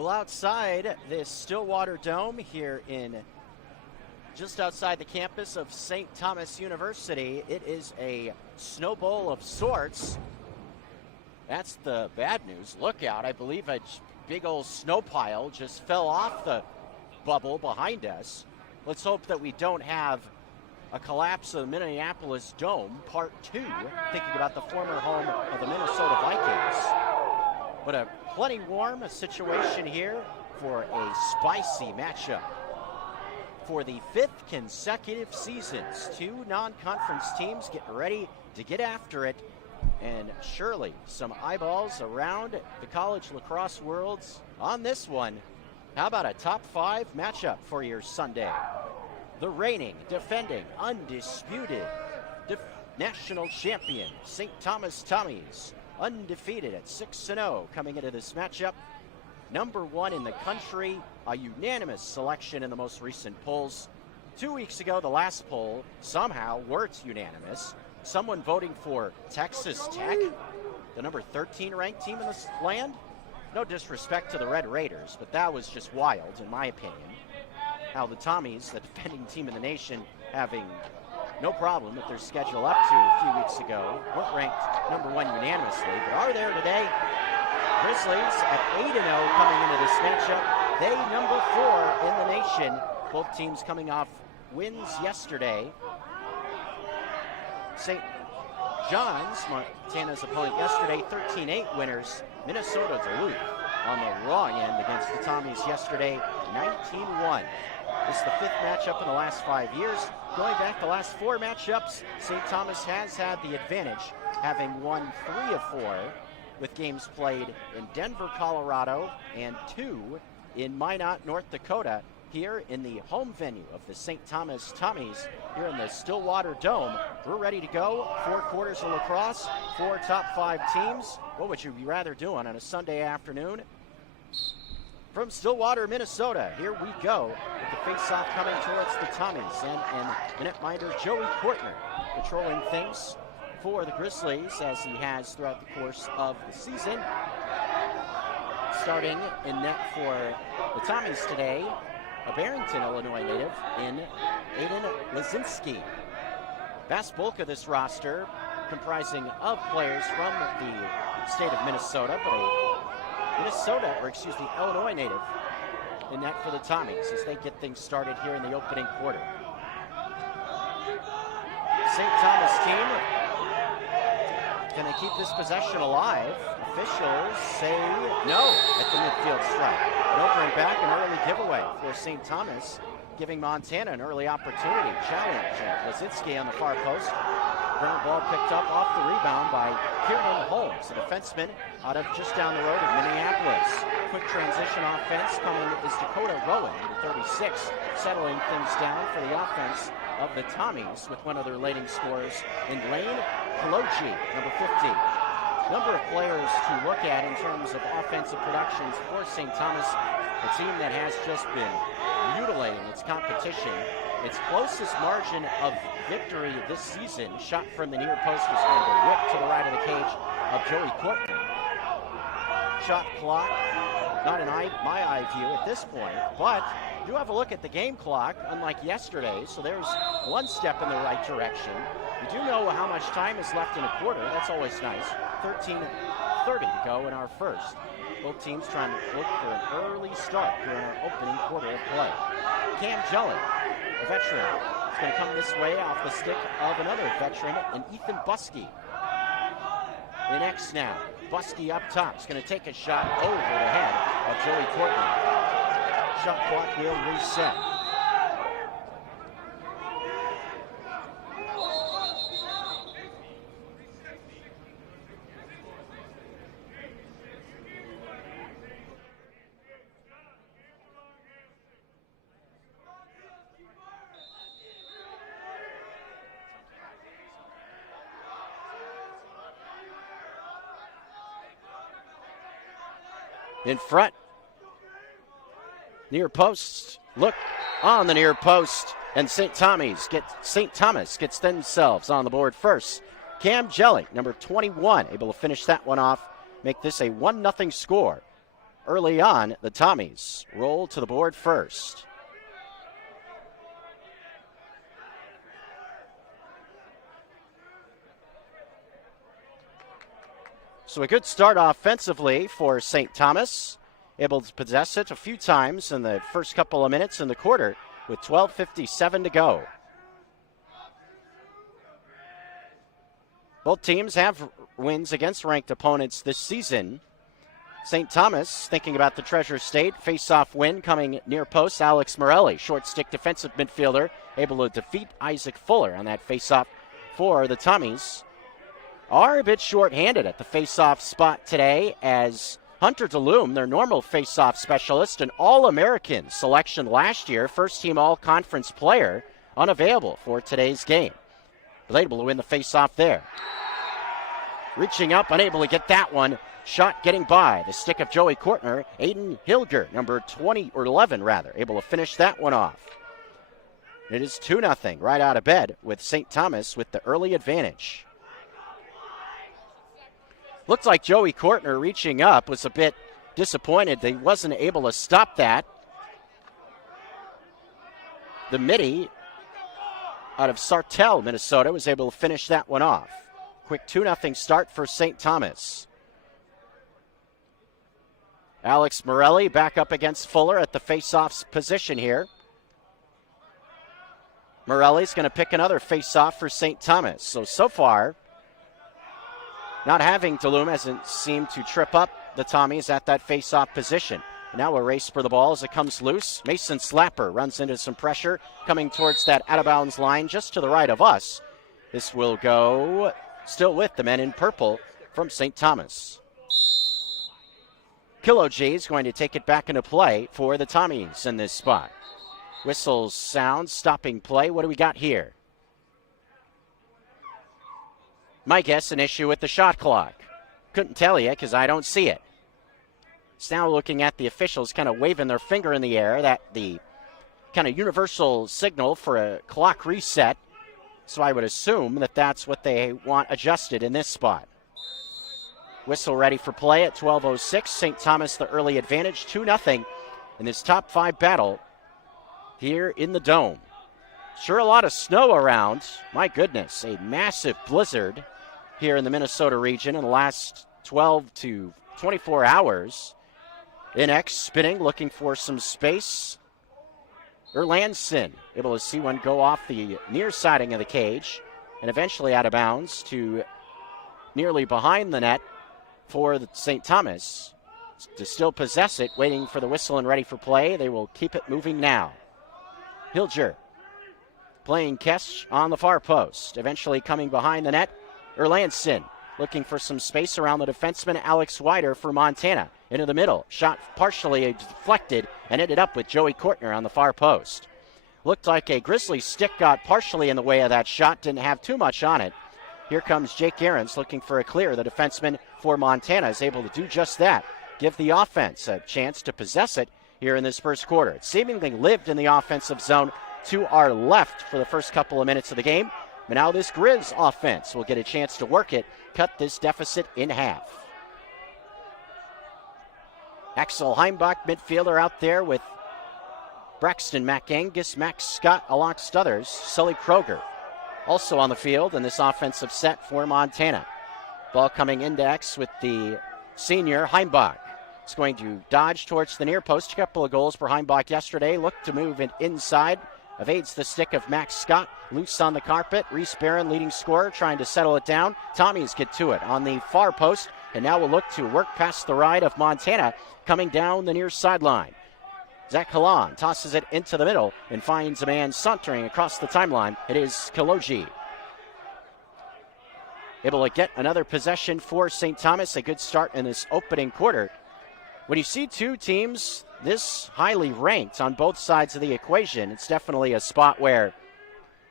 Well, outside this Stillwater Dome here in just outside the campus of St. Thomas University, it is a snow bowl of sorts. That's the bad news. Look out, I believe a big old snow pile just fell off the bubble behind us. Let's hope that we don't have a collapse of the Minneapolis Dome, part 2, thinking about the former home of the Minnesota Vikings. But a plenty warm situation here for a spicy matchup. For the 5th consecutive seasons, 2 non-conference teams getting ready to get after it, and surely some eyeballs around the college lacrosse worlds on this one. How about a top 5 matchup for your Sunday? The reigning, defending, undisputed national champion, St. Thomas Tommies, undefeated at 6-0 coming into this matchup. Number 1 in the country, a unanimous selection in the most recent polls. 2 weeks ago, the last poll somehow weren't unanimous. Someone voting for Texas Tech, the number 13 ranked team in this land. No disrespect to the Red Raiders, but that was just wild in my opinion. How the Tommies, the defending team in the nation, having no problem with their schedule up to a few weeks ago, weren't ranked number 1 unanimously, but are there today. Grizzlies at 8-0 coming into this matchup. They number 4 in the nation. Both teams coming off wins yesterday. St. John's, Montana's opponent yesterday, 13-8 winners. Minnesota Duluth on the wrong end against the Tommies yesterday, 19-1. This is the 5th matchup in the last 5 years. Going back the last 4 matchups, St. Thomas has had the advantage, having won 3 of 4 with games played in Denver, Colorado, and 2 in Minot, North Dakota, here in the home venue of the St. Thomas Tommies, here in the Stillwater Dome. We're ready to go. 4 quarters of lacrosse, 4 top 5 teams. What would you rather do on a Sunday afternoon? From Stillwater, Minnesota, here we go with the face-off coming towards the Tommies, and netminder Joey Kortner patrolling things for the Grizzlies as he has throughout the course of the season. Starting in net for the Tommies today, a Barrington, Illinois native in Aiden Lazinski. Vast bulk of this roster comprising of players from the state of Minnesota, but Illinois native in net for the Tommies as they get things started here in the opening quarter. St. Thomas team, can they keep this possession alive? Officials say no at the midfield strike. An over and back, an early giveaway for St. Thomas, giving Montana an early opportunity. Challenge Lazinski on the far post. Ground ball picked up off the rebound by Kieran Holmes, a defenseman out of just down the road of Minneapolis. Quick transition offense coming is Dakota Rowan, number 36, settling things down for the offense of the Tommies with one of their leading scorers in Lane Kaloji, number 50. Number of players to look at in terms of offensive productions for St. Thomas, a team that has just been mutilating its competition. Its closest margin of victory this season, shot from the near post, was going to whip to the right of the cage of Joey Kortner. Shot clock, not in my eye view at this point, but do have a look at the game clock, unlike yesterday, so there's one step in the right direction. We do know how much time is left in a quarter. That's always nice. 13:30 to go in our first. Both teams trying to look for an early start here in our opening quarter of play. Cam Jelly, a veteran, is going to come this way off the stick of another veteran, and Ethan Buskey. In X now. Buskey up top is going to take a shot over the head of Joey Kortner. Shot clock will reset. In front, near post, look on the near post, and St. Thomas gets themselves on the board first. Cam Jelly, number 21, able to finish that one off, make this a 1-0 score. early on, the Tommies roll to the board first. So a good start offensively for St. Thomas. Able to possess it a few times in the first couple of minutes in the quarter with 12:57 to go. Both teams have wins against ranked opponents this season. St. Thomas, thinking about the Treasure State, face-off win coming near post. Alex Morelli, short stick defensive midfielder, able to defeat Isaac Fuller on that face-off for the Tommies. Are a bit short-handed at the face-off spot today as Hunter DeLume, their normal face-off specialist, an All-American selection last year, first-team All-Conference player, unavailable for today's game. But able to win the face-off there. Reaching up, unable to get that one. Shot getting by the stick of Joey Kortner. Aiden Hilger, number 20, or 11 rather, able to finish that one off. It is 2-0 right out of bed with St. Thomas with the early advantage. Looked like Joey Kortner reaching up was a bit disappointed that he wasn't able to stop that. The midi out of Sartell, Minnesota, was able to finish that one off. Quick 2-0 start for St. Thomas. Alex Morelli back up against Fuller at the face-off position here. Morelli's going to pick another face-off for St. Thomas. So far, not having DeLume hasn't seemed to trip up the Tommies at that face-off position. Now a race for the ball as it comes loose. Mason Slapper runs into some pressure coming towards that out-of-bounds line just to the right of us. This will go still with the men in purple from St. Thomas. Kilo G is going to take it back into play for the Tommies in this spot. Whistles sound, stopping play. What do we got here? My guess, an issue with the shot clock. Couldn't tell you because I don't see it. It's now looking at the officials kind of waving their finger in the air, that the kind of universal signal for a clock reset. So I would assume that that's what they want adjusted in this spot. Whistle ready for play at 12:06. St. Thomas the early advantage, 2-0 in this top 5 battle here in the Dome. Sure, a lot of snow around. My goodness, a massive blizzard here in the Minnesota region in the last 12 to 24 hours. NX spinning, looking for some space. Erlandson able to see one go off the near siding of the cage and eventually out of bounds to nearly behind the net for the St. Thomas to still possess it, waiting for the whistle and ready for play. They will keep it moving now. Hilger playing catch on the far post, eventually coming behind the net. Erlandson looking for some space around the defenseman Alex Wider for Montana. Into the middle, shot partially deflected and ended up with Joey Kortner on the far post. Looked like a Grizzly stick got partially in the way of that shot, didn't have too much on it. Here comes Jake Ahrens looking for a clear. The defenseman for Montana is able to do just that. Give the offense a chance to possess it here in this first quarter. It seemingly lived in the offensive zone to our left for the first couple of minutes of the game. But now this Griz offense will get a chance to work it, cut this deficit in half. Axel Heimbach, midfielder, out there with Braxton McAngus, Max Scott, amongst others. Sully Kroger also on the field in this offensive set for Montana. Ball coming into X with the senior Heimbach. It's going to dodge towards the near post. A couple of goals for Heimbach yesterday. Looked to move it inside. Evades the stick of Max Scott. Loose on the carpet. Reese Barron, leading scorer, trying to settle it down. Tommies get to it on the far post. And now we'll look to work past the ride of Montana coming down the near sideline. Zach Kalan tosses it into the middle and finds a man sauntering across the timeline. It is Kaloji. Able to get another possession for St. Thomas. A good start in this opening quarter. When you see two teams this highly ranked on both sides of the equation, it's definitely a spot where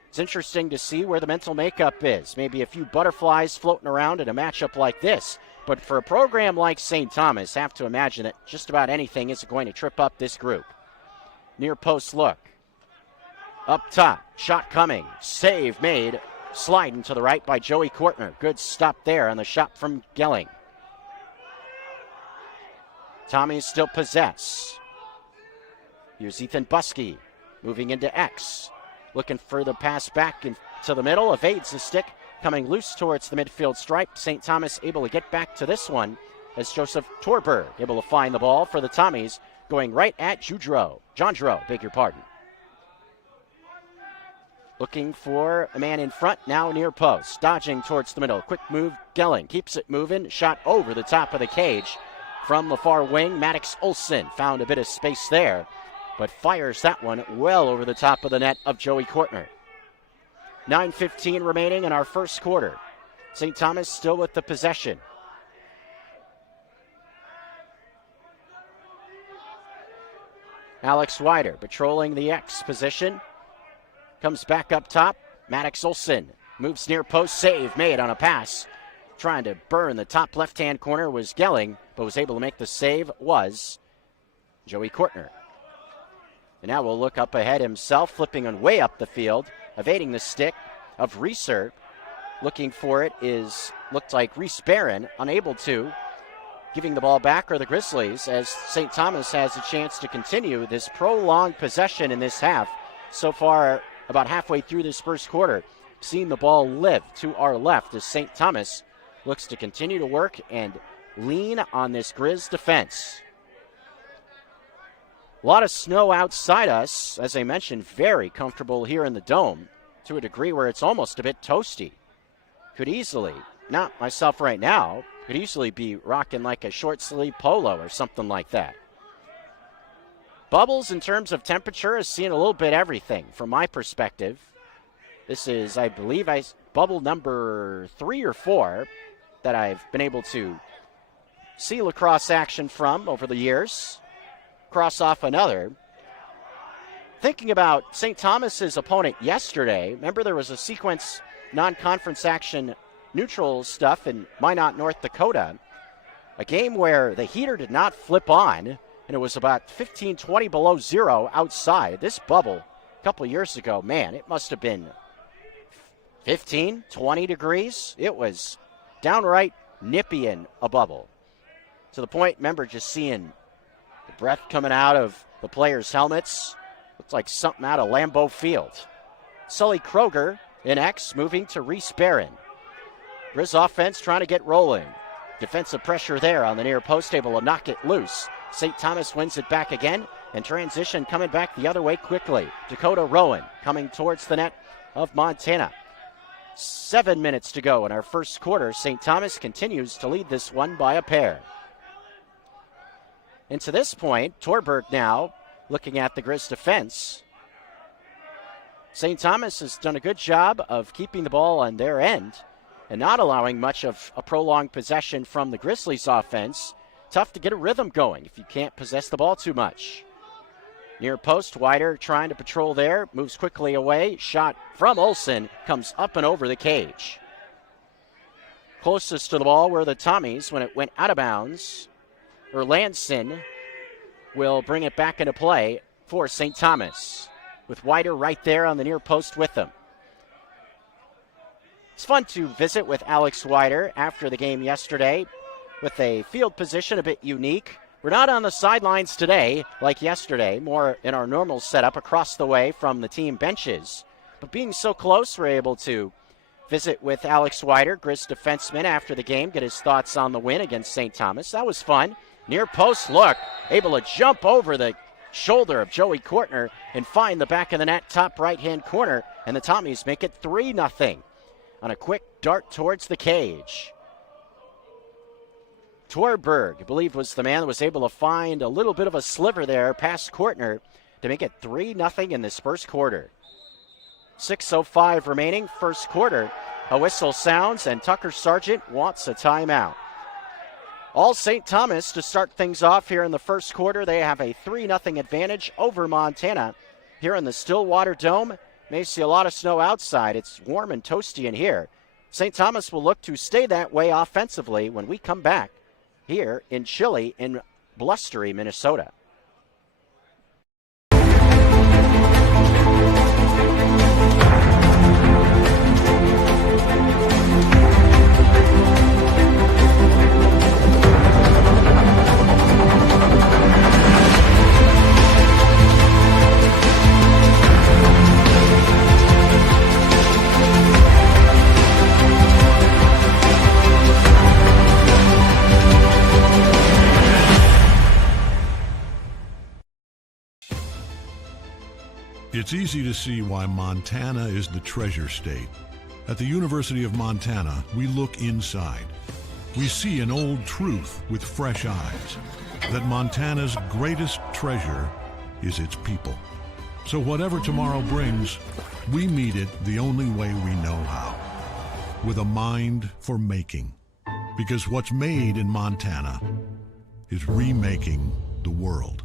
it's interesting to see where the mental makeup is. Maybe a few butterflies floating around in a matchup like this. But for a program like St. Thomas, have to imagine that just about anything is going to trip up this group. Near post look. Up top, shot coming. Save made. Sliding to the right by Joey Kortner. Good stop there on the shot from Gelling. Tommies still possess. Here's Ethan Buskey moving into X. Looking for the pass back into the middle. Evades the stick. Coming loose towards the midfield stripe. St. Thomas able to get back to this one as Joseph Torberg able to find the ball for the Tommies, going right at Jondro, beg your pardon. Looking for a man in front, now near post. Dodging towards the middle. Quick move, Gelling keeps it moving. Shot over the top of the cage from the far wing. Maddox Olson found a bit of space there, but fires that one well over the top of the net of Joey Kortner. 9:15 remaining in our first quarter. St. Thomas still with the possession. Alex Wider patrolling the X position. Comes back up top. Maddox Olson moves near post. Save made on a pass. Trying to burn the top left-hand corner was Gelling, but was able to make the save was Joey Kortner. And now we'll look up ahead himself, flipping on way up the field, evading the stick of Reeser. Looking for it looked like Reese Barron, unable to. Giving the ball back are the Grizzlies as St. Thomas has a chance to continue this prolonged possession in this half. So far, about halfway through this first quarter, seeing the ball live to our left as St. Thomas looks to continue to work and lean on this Grizz defense. A lot of snow outside us. As I mentioned, very comfortable here in the dome to a degree where it's almost a bit toasty. Could easily, not myself right now, could easily be rocking like a short sleeve polo or something like that. Bubbles in terms of temperature has seen a little bit everything from my perspective. This is, I believe, bubble number 3 or 4 that I've been able to see lacrosse action from over the years. Cross off another. Thinking about St. Thomas's opponent yesterday, remember there was a sequence non-conference action neutral stuff in Minot, North Dakota, a game where the heater did not flip on, and it was about 15, 20 below zero outside. This bubble a couple years ago, man, it must have been 15, 20 degrees. It was downright nippy in a bubble. To the point, remember just seeing the breath coming out of the players' helmets. Looked like something out of Lambeau Field. Sully Kroger in X, moving to Reese Barron. Grizz offense trying to get rolling. Defensive pressure there on the near post, able to knock it loose. St. Thomas wins it back again, and transition coming back the other way quickly. Dakota Rowan coming towards the net of Montana. 7 minutes to go in our first quarter. St. Thomas continues to lead this one by a pair. And to this point, Torberg now looking at the Grizz defense. St. Thomas has done a good job of keeping the ball on their end and not allowing much of a prolonged possession from the Grizzlies offense. Tough to get a rhythm going if you can't possess the ball too much. Near post, Wider trying to patrol there, moves quickly away. Shot from Olson comes up and over the cage. Closest to the ball were the Tommies when it went out of bounds. Erlandson will bring it back into play for St. Thomas, with Wider right there on the near post with them. It's fun to visit with Alex Wider after the game yesterday with a field position a bit unique. We're not on the sidelines today like yesterday, more in our normal setup across the way from the team benches. But being so close, we're able to visit with Alex Wider, Grizz defenseman, after the game, get his thoughts on the win against St. Thomas. That was fun. Near post look, able to jump over the shoulder of Joey Kortner and find the back of the net, top right-hand corner, and the Tommies make it 3-0 on a quick dart towards the cage. Torberg, I believe, was the man that was able to find a little bit of a sliver there past Kortner to make it 3-0 in this first quarter. 6:05 remaining, first quarter. A whistle sounds, and Tucker Sargent wants a timeout. All St. Thomas to start things off here in the first quarter. They have a 3-0 advantage over Montana here in the Stillwater Dome. May see a lot of snow outside. It's warm and toasty in here. St. Thomas will look to stay that way offensively when we come back here in chilly and blustery Minnesota. It's easy to see why Montana is the treasure state. At the University of Montana, we look inside. We see an old truth with fresh eyes, that Montana's greatest treasure is its people. So whatever tomorrow brings, we meet it the only way we know how, with a mind for making. Because what's made in Montana is remaking the world.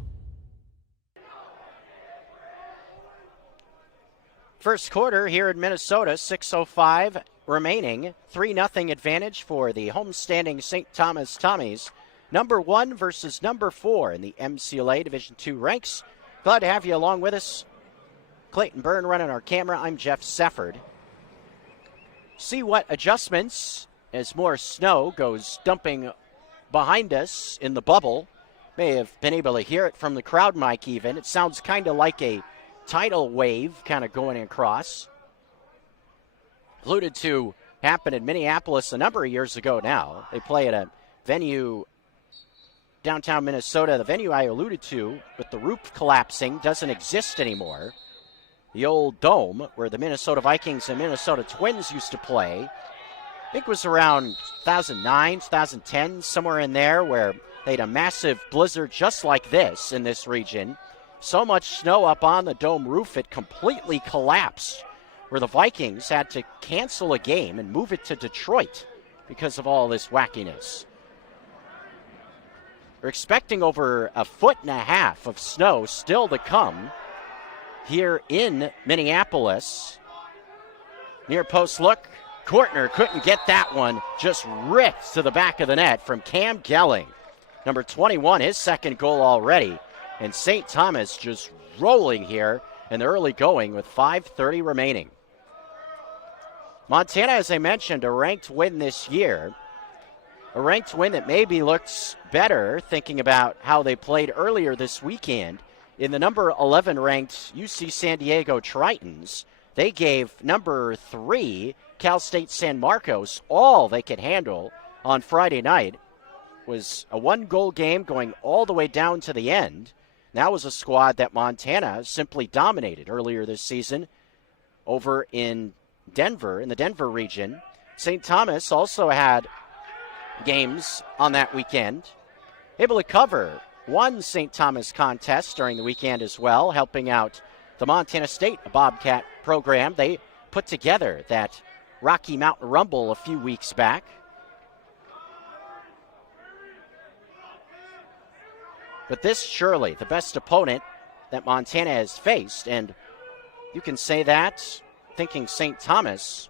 First quarter here in Minnesota, 6:05 remaining. 3-0 advantage for the homestanding St. Thomas Tommies. Number 1 versus number 4 in the MCLA Division II ranks. Glad to have you along with us. Clayton Byrne running our camera. I'm Jeff Sefford. See what adjustments as more snow goes dumping behind us in the bubble. May have been able to hear it from the crowd mic even. It sounds kind of like a tidal wave kind of going across. Alluded to happened in Minneapolis a number of years ago now. They play at a venue downtown Minnesota. The venue I alluded to with the roof collapsing doesn't exist anymore. The old dome where the Minnesota Vikings and Minnesota Twins used to play. I think it was around 2009, 2010, somewhere in there, where they had a massive blizzard just like this in this region. So much snow up on the dome roof, it completely collapsed, where the Vikings had to cancel a game and move it to Detroit because of all this wackiness. We're expecting over 1.5 feet of snow still to come here in Minneapolis. Near post look, Kortner couldn't get that one, just ripped to the back of the net from Cam Gelling. Number 21, his second goal already. And St. Thomas just rolling here in the early going with 5:30 remaining. Montana, as I mentioned, a ranked win this year. A ranked win that maybe looks better thinking about how they played earlier this weekend. In the number 11 ranked UC San Diego Tritons, they gave number 3 Cal State San Marcos all they could handle on Friday night. It was a 1-goal game going all the way down to the end. That was a squad that Montana simply dominated earlier this season over in Denver, in the Denver region. St. Thomas also had games on that weekend. Able to cover one St. Thomas contest during the weekend as well, helping out the Montana State Bobcat program. They put together that Rocky Mountain Rumble a few weeks back. But this surely the best opponent that Montana has faced, and you can say that thinking St. Thomas.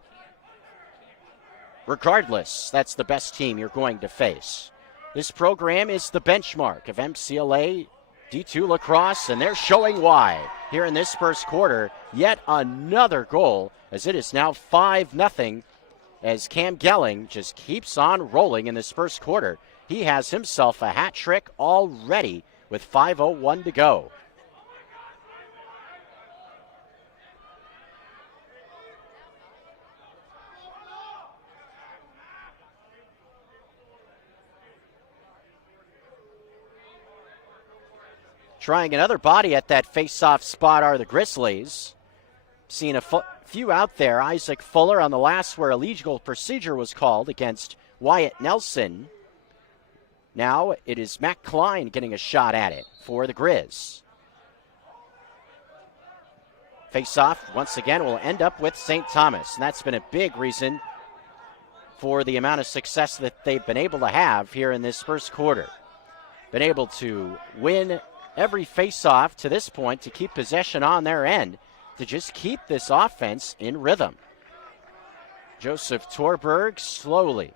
Regardless, that's the best team you're going to face. This program is the benchmark of MCLA D2 lacrosse, and they're showing why. Here in this first quarter, yet another goal, as it is now 5-0, as Cam Gelling just keeps on rolling in this first quarter. He has himself a hat trick already with 5:01 to go. Trying another body at that face-off spot are the Grizzlies. Seen a few out there. Isaac Fuller on the last where a legal procedure was called against Wyatt Nelson. Now it is Matt Klein getting a shot at it for the Griz. Face-off, once again, will end up with St. Thomas. And that's been a big reason for the amount of success that they've been able to have here in this first quarter. Been able to win every face-off to this point to keep possession on their end, to just keep this offense in rhythm. Joseph Torberg slowly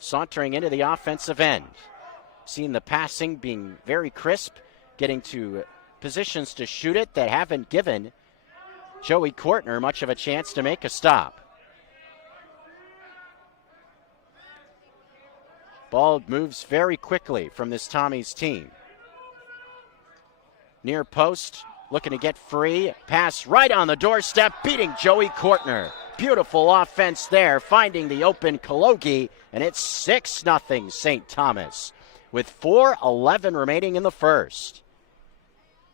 sauntering into the offensive end. Seeing the passing being very crisp, getting to positions to shoot it that haven't given Joey Kortner much of a chance to make a stop. Ball moves very quickly from this Tommy's team. Near post, looking to get free. Pass right on the doorstep, beating Joey Kortner. Beautiful offense there, finding the open Kalogi, and it's 6-0 St. Thomas with 4:11 remaining in the first.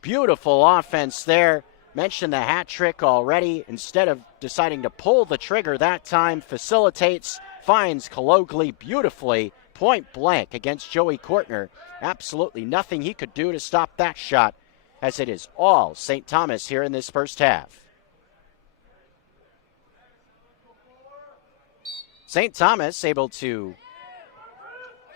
Beautiful offense there. mentioned the hat trick already. Instead of deciding to pull the trigger that time, facilitates, finds Kalogli beautifully, point blank against Joey Kortner. Absolutely nothing he could do to stop that shot, as it is all St. Thomas here in this first half. St. Thomas able to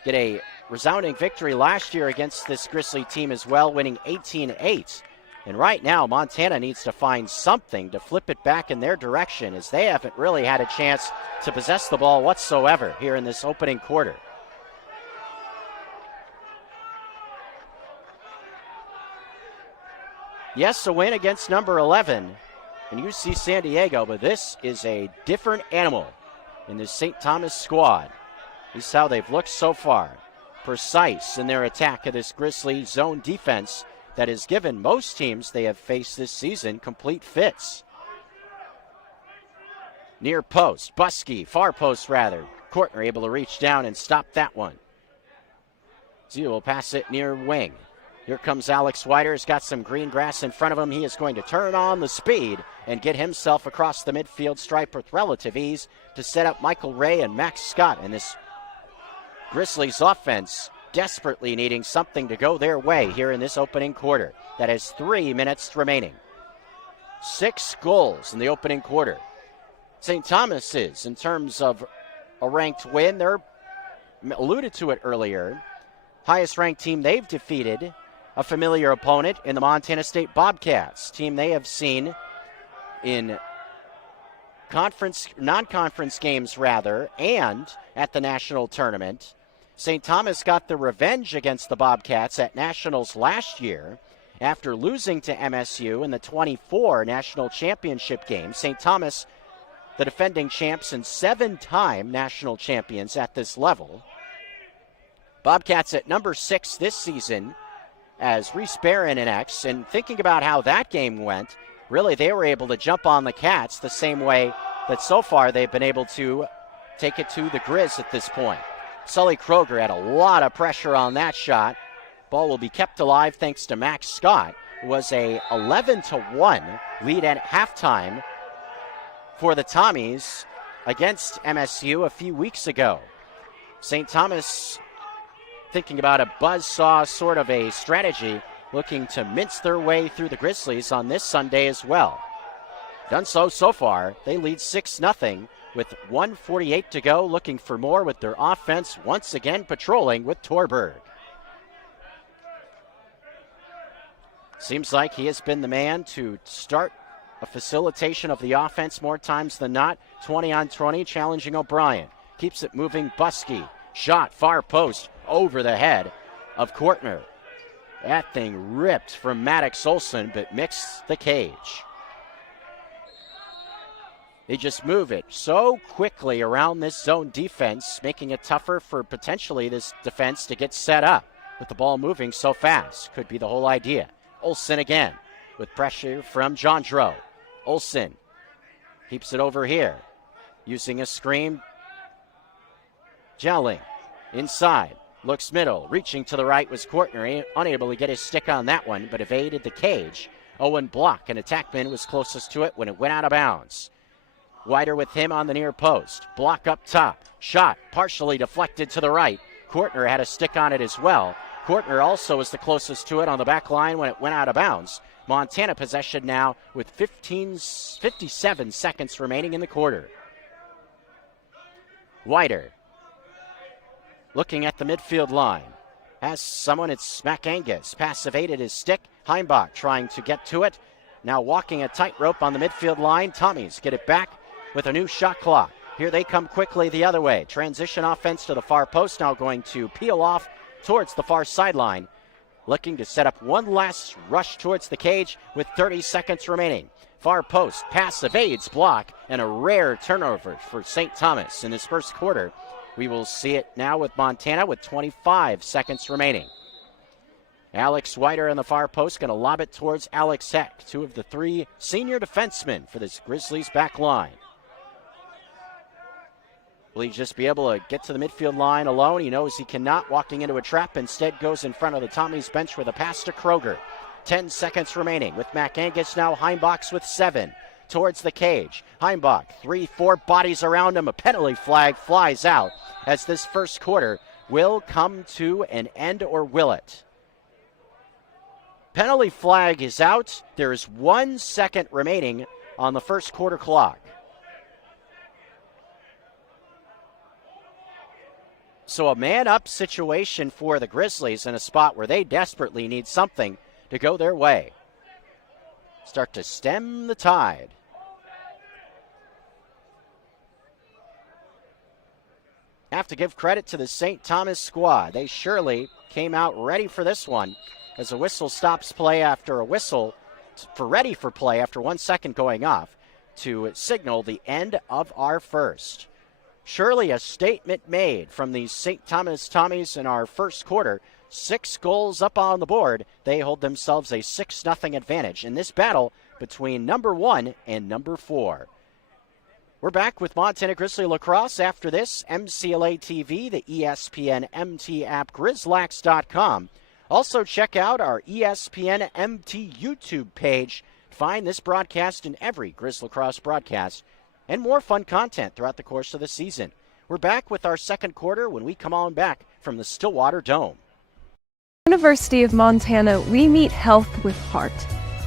get a resounding victory last year against this Grizzly team as well, winning 18-8. And right now, Montana needs to find something to flip it back in their direction, as they haven't really had a chance to possess the ball whatsoever here in this opening quarter. Yes, a win against number 11 in UC San Diego, but this is a different animal in the St. Thomas squad. This is how they've looked so far. Precise in their attack of this Grizzly zone defense that has given most teams they have faced this season complete fits. Near post, Buskey, far post rather. Kortner able to reach down and stop that one. Zio will pass it near wing. Here comes Alex Wider. He's got some green grass in front of him. He is going to turn on the speed and get himself across the midfield stripe with relative ease to set up Michael Ray and Max Scott. And this Grizzlies offense desperately needing something to go their way here in this opening quarter. That has 3 minutes remaining. 6 goals in the opening quarter. St. Thomas is, in terms of a ranked win, they're alluded to it earlier. Highest ranked team they've defeated, a familiar opponent in the Montana State Bobcats, team they have seen in non-conference games rather, and at the national tournament. St. Thomas got the revenge against the Bobcats at nationals last year after losing to MSU in the 24 national championship game. St. Thomas, the defending champs and 7-time national champions at this level. Bobcats at number 6 this season as Reese Barron and X. And thinking about how that game went, really they were able to jump on the Cats the same way that so far they've been able to take it to the Griz at this point. Sully Kroger had a lot of pressure on that shot. Ball will be kept alive thanks to Max Scott. It was a 11-1 lead at halftime for the Tommies against MSU a few weeks ago. St. Thomas thinking about a buzzsaw sort of a strategy, looking to mince their way through the Grizzlies on this Sunday as well. Done so far. They lead 6-0 with 1:48 to go, looking for more with their offense once again patrolling with Torberg. Seems like he has been the man to start a facilitation of the offense more times than not. 20-on-20, challenging O'Brien. Keeps it moving, Buskey. Shot, far post, over the head of Kortner. That thing ripped from Maddox Olson, but mixed the cage. They just move it so quickly around this zone defense, making it tougher for potentially this defense to get set up with the ball moving so fast. Could be the whole idea. Olson again with pressure from Jandro. Olson keeps it over here, using a screen. Jelling inside, looks middle, reaching to the right was Kortner, unable to get his stick on that one, but evaded the cage. Owen Block, an attackman, was closest to it when it went out of bounds. Wider with him on the near post. Block up top. Shot partially deflected to the right. Kortner had a stick on it as well. Kortner also was the closest to it on the back line when it went out of bounds. Montana possession now with 57 seconds remaining in the quarter. Wider looking at the midfield line. Has someone, it's Mac Angus. Pass evaded his stick. Heimbach trying to get to it. Now walking a tightrope on the midfield line. Tommies get it back with a new shot clock. Here they come quickly the other way. Transition offense to the far post, now going to peel off towards the far sideline. Looking to set up one last rush towards the cage with 30 seconds remaining. Far post, pass evades, block, and a rare turnover for St. Thomas in this first quarter. We will see it now with Montana with 25 seconds remaining. Alex Wider on the far post, going to lob it towards Alex Heck, 2 of the 3 senior defensemen for this Grizzlies back line. Will he just be able to get to the midfield line alone? He knows he cannot, walking into a trap. Instead goes in front of the Tommies bench with a pass to Kroger. 10 seconds remaining with Mac Angus now. Heimbach's with 7 towards the cage. Heimbach, 3-4 bodies around him. A penalty flag flies out as this first quarter will come to an end, or will it? Penalty flag is out. There is 1 second remaining on the first quarter clock. So a man-up situation for the Grizzlies in a spot where they desperately need something to go their way. Start to stem the tide. Have to give credit to the St. Thomas squad. They surely came out ready for this one as a whistle stops play after a whistle for ready for play after 1 second going off to signal the end of our first. Surely a statement made from these St. Thomas Tommies in our first quarter. 6 goals up on the board. They hold themselves a 6-0 advantage in this battle between number 1 and number 4. We're back with Montana Grizzly Lacrosse after this. MCLA TV, the ESPN MT app, GrizLax.com. Also check out our ESPN MT YouTube page. Find this broadcast and every Griz Lacrosse broadcast and more fun content throughout the course of the season. We're back with our second quarter when we come on back from the Stillwater Dome. University of Montana, we meet health with heart.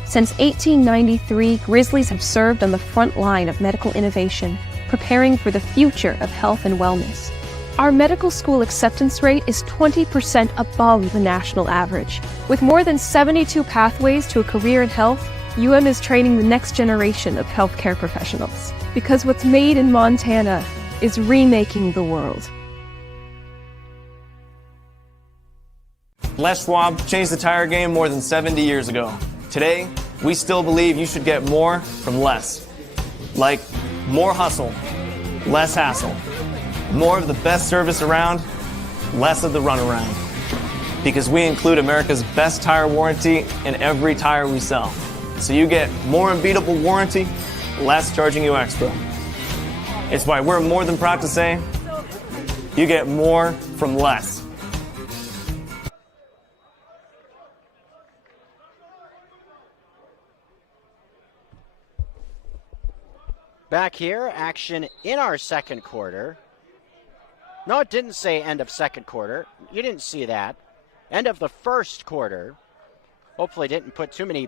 Since 1893, Grizzlies have served on the front line of medical innovation, preparing for the future of health and wellness. Our medical school acceptance rate is 20% above the national average. With more than 72 pathways to a career in health, UM is training the next generation of healthcare professionals. Because what's made in Montana is remaking the world. Les Schwab changed the tire game more than 70 years ago. Today, we still believe you should get more from less. Like more hustle, less hassle. More of the best service around, less of the runaround. Because we include America's best tire warranty in every tire we sell. So you get more unbeatable warranty, less charging you extra. It's why we're more than proud to say, you get more from less. Back here, action in our second quarter. No, it didn't say end of second quarter. You didn't see that. End of the first quarter. Hopefully didn't put too many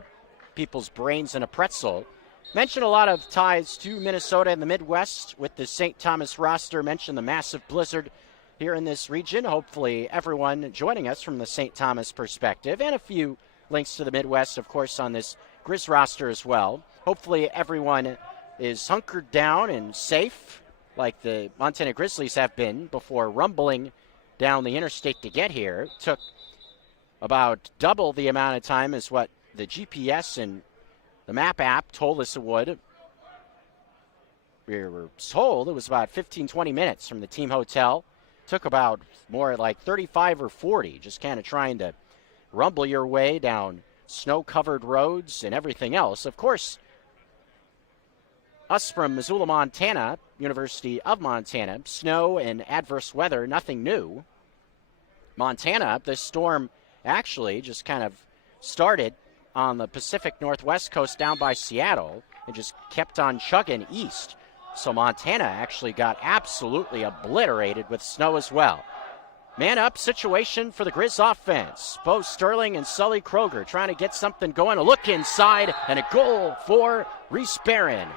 people's brains in a pretzel. Mentioned a lot of ties to Minnesota and the Midwest with the St. Thomas roster. Mentioned the massive blizzard here in this region. Hopefully everyone joining us from the St. Thomas perspective, and a few links to the Midwest, of course, on this Griz roster as well. Hopefully everyone is hunkered down and safe like the Montana Grizzlies have been before rumbling down the interstate to get here. Took about double the amount of time as what the GPS and the map app told us it would. We were told it was about 15-20 minutes from the team hotel. Took about more like 35 or 40, just kind of trying to rumble your way down snow-covered roads and everything else. Of course, us from Missoula, Montana, University of Montana, snow and adverse weather, nothing new. Montana, this storm actually just kind of started on the Pacific Northwest coast down by Seattle and just kept on chugging east. So Montana actually got absolutely obliterated with snow as well. Man-up situation for the Griz offense. Bo Sterling and Sully Kroger trying to get something going. A look inside and a goal for Reese Barron.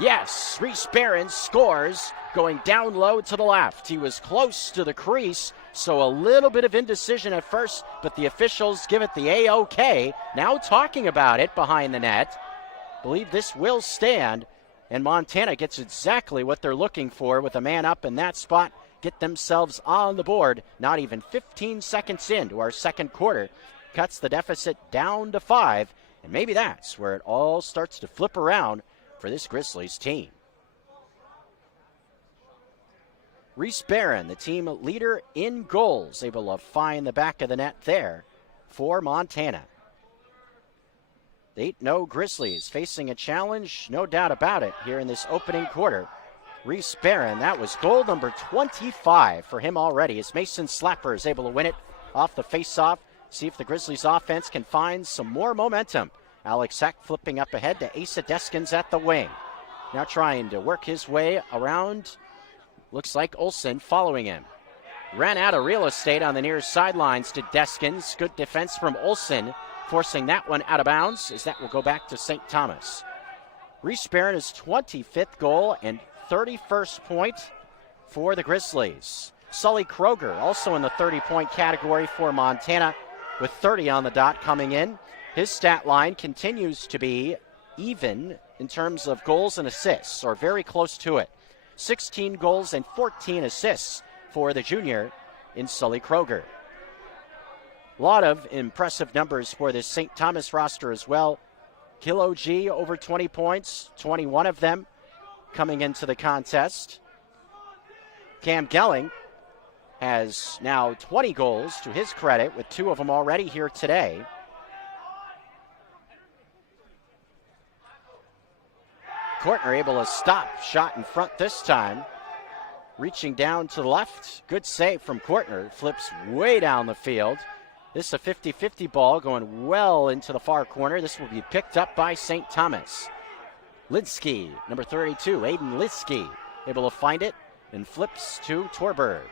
Yes, Reese Barron scores going down low to the left. He was close to the crease, so a little bit of indecision at first, but the officials give it the A-OK. Now talking about it behind the net. Believe this will stand, and Montana gets exactly what they're looking for with a man up in that spot. Get themselves on the board. Not even 15 seconds into our second quarter. Cuts the deficit down to 5, and maybe that's where it all starts to flip around for this Grizzlies team. Reese Barron, the team leader in goals, able to find the back of the net there for Montana. The 8-0 Grizzlies facing a challenge, no doubt about it, here in this opening quarter. Reese Barron, that was goal number 25 for him already, as Mason Slapper is able to win it off the face-off. See if the Grizzlies offense can find some more momentum. Alex Heck flipping up ahead to Asa Deskins at the wing. Now trying to work his way around. Looks like Olsen following him. Ran out of real estate on the near sidelines to Deskins. Good defense from Olsen, forcing that one out of bounds as that will go back to St. Thomas. Reese Barron his 25th goal and 31st point for the Grizzlies. Sully Kroger also in the 30-point category for Montana with 30 on the dot coming in. His stat line continues to be even in terms of goals and assists, or very close to it. 16 goals and 14 assists for the junior in Sully Kroger. A lot of impressive numbers for this St. Thomas roster as well. Kilo G over 20 points, 21 of them coming into the contest. Cam Gelling has now 20 goals to his credit, with 2 of them already here today. Kortner able to stop shot in front this time. Reaching down to the left. Good save from Kortner. Flips way down the field. This is a 50-50 ball going well into the far corner. This will be picked up by St. Thomas. Lidsky, number 32, Aiden Lidsky, able to find it and flips to Torberg,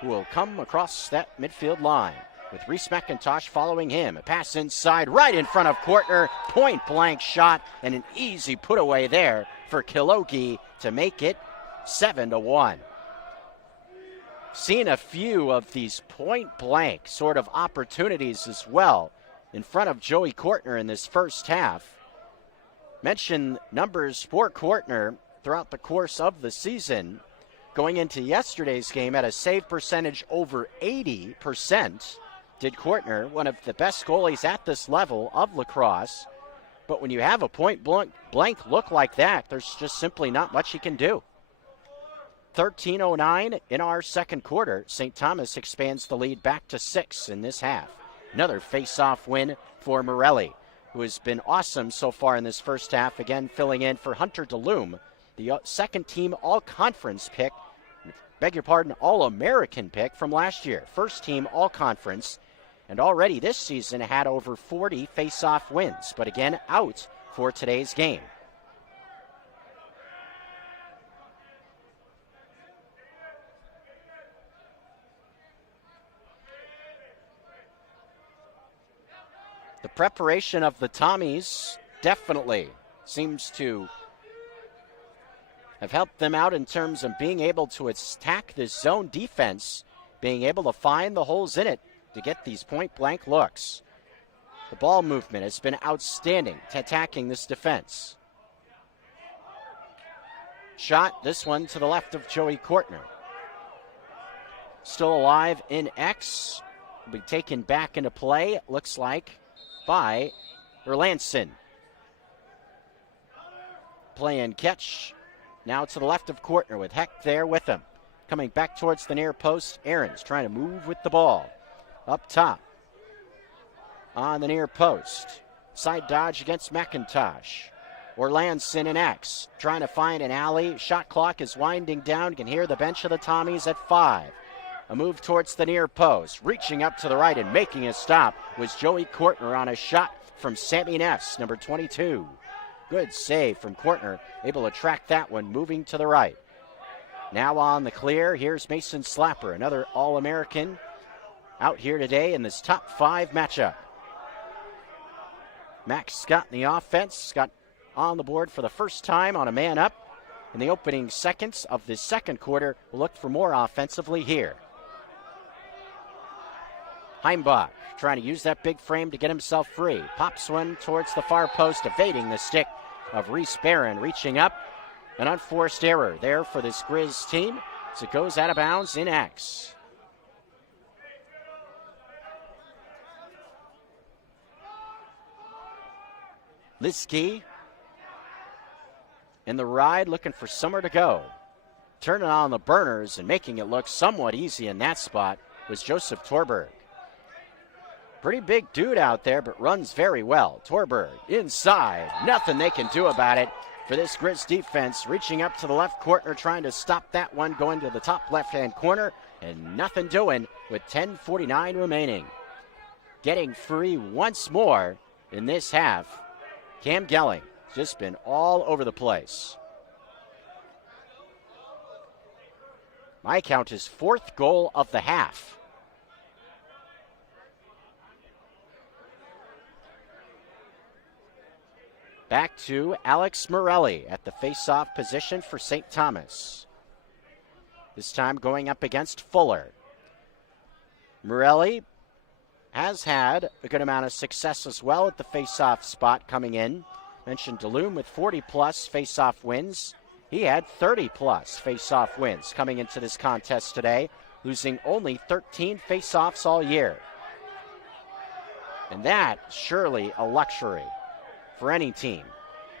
who will come across that midfield line with Reese McIntosh following him. A pass inside, right in front of Kortner. Point-blank shot and an easy put away there for Kilogi to make it 7-1. Seen a few of these point-blank sort of opportunities as well in front of Joey Kortner in this first half. Mentioned numbers for Kortner throughout the course of the season. Going into yesterday's game at a save percentage over 80%, did Kortner, one of the best goalies at this level of lacrosse. But when you have a point-blank look like that, there's just simply not much he can do. 13:09 in our second quarter. St. Thomas expands the lead back to 6 in this half. Another face-off win for Morelli, who has been awesome so far in this first half, again filling in for Hunter DeLume, the second-team all-conference pick, all-American pick from last year. First-team all-conference, and already this season had over 40 face-off wins, but again out for today's game. The preparation of the Tommies definitely seems to have helped them out in terms of being able to attack this zone defense, being able to find the holes in it to get these point-blank looks. The ball movement has been outstanding to attacking this defense. Shot, this one to the left of Joey Kortner. Still alive in X. Will be taken back into play, it looks like, by Erlandson. Play and catch. Now to the left of Kortner with Heck there with him. Coming back towards the near post, Aarons trying to move with the ball. Up top. On the near post. Side dodge against McIntosh. Erlandson and X trying to find an alley. Shot clock is winding down. You can hear the bench of the Tommies at 5. A move towards the near post. Reaching up to the right and making a stop was Joey Kortner on a shot from Sammy Ness, number 22. Good save from Kortner, able to track that one, moving to the right. Now on the clear, here's Mason Slapper, another All-American out here today in this top 5 matchup. Max Scott in the offense, got on the board for the first time on a man up. In the opening seconds of this second quarter, we'll look for more offensively here. Heimbach trying to use that big frame to get himself free. Pops one towards the far post, evading the stick of Reese Barron, reaching up. An unforced error there for this Griz team as it goes out of bounds in X. Lidsky in the ride, looking for somewhere to go. Turning on the burners and making it look somewhat easy in that spot was Joseph Torberg. Pretty big dude out there, but runs very well. Torberg inside. Nothing they can do about it for this Griz defense. Reaching up to the left corner, trying to stop that one going to the top left-hand corner, and nothing doing with 10:49 remaining. getting free once more in this half. Cam Gelling just been all over the place. My count is 4th goal of the half. Back to Alex Morelli at the face-off position for St. Thomas. This time going up against Fuller. Morelli has had a good amount of success as well at the face-off spot coming in. Mentioned DeLume with 40-plus face-off wins. He had 30-plus face-off wins coming into this contest today, losing only 13 face-offs all year. And that's surely a luxury for any team.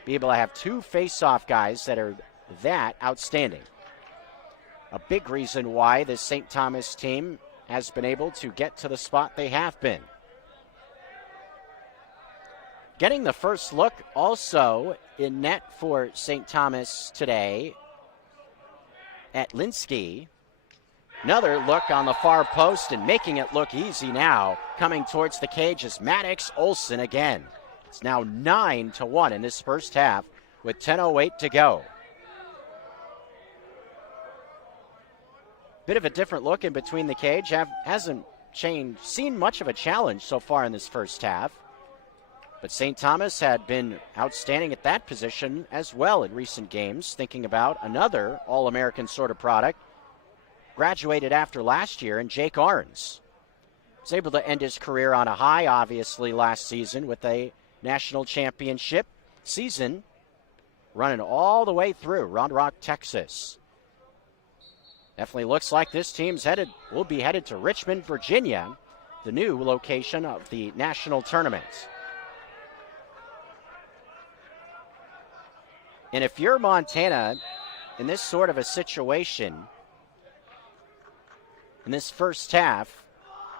Be able to have 2 face-off guys that are that outstanding. A big reason why this St. Thomas team has been able to get to the spot they have been. Getting the first look also in net for St. Thomas today at Linsky. Another look on the far post and making it look easy now. Coming towards the cage is Maddox Olson again. It's now 9-1 in this first half with 10:08 to go. Bit of a different look in between the cage. Hasn't seen much of a challenge so far in this first half. But St. Thomas had been outstanding at that position as well in recent games. Thinking about another All-American sort of product. Graduated after last year, and Jake Arns was able to end his career on a high, obviously, last season with a national championship season running all the way through Round Rock, Texas. Definitely looks like this team's will be headed to Richmond, Virginia, the new location of the national tournament. And if you're Montana in this sort of a situation, in this first half,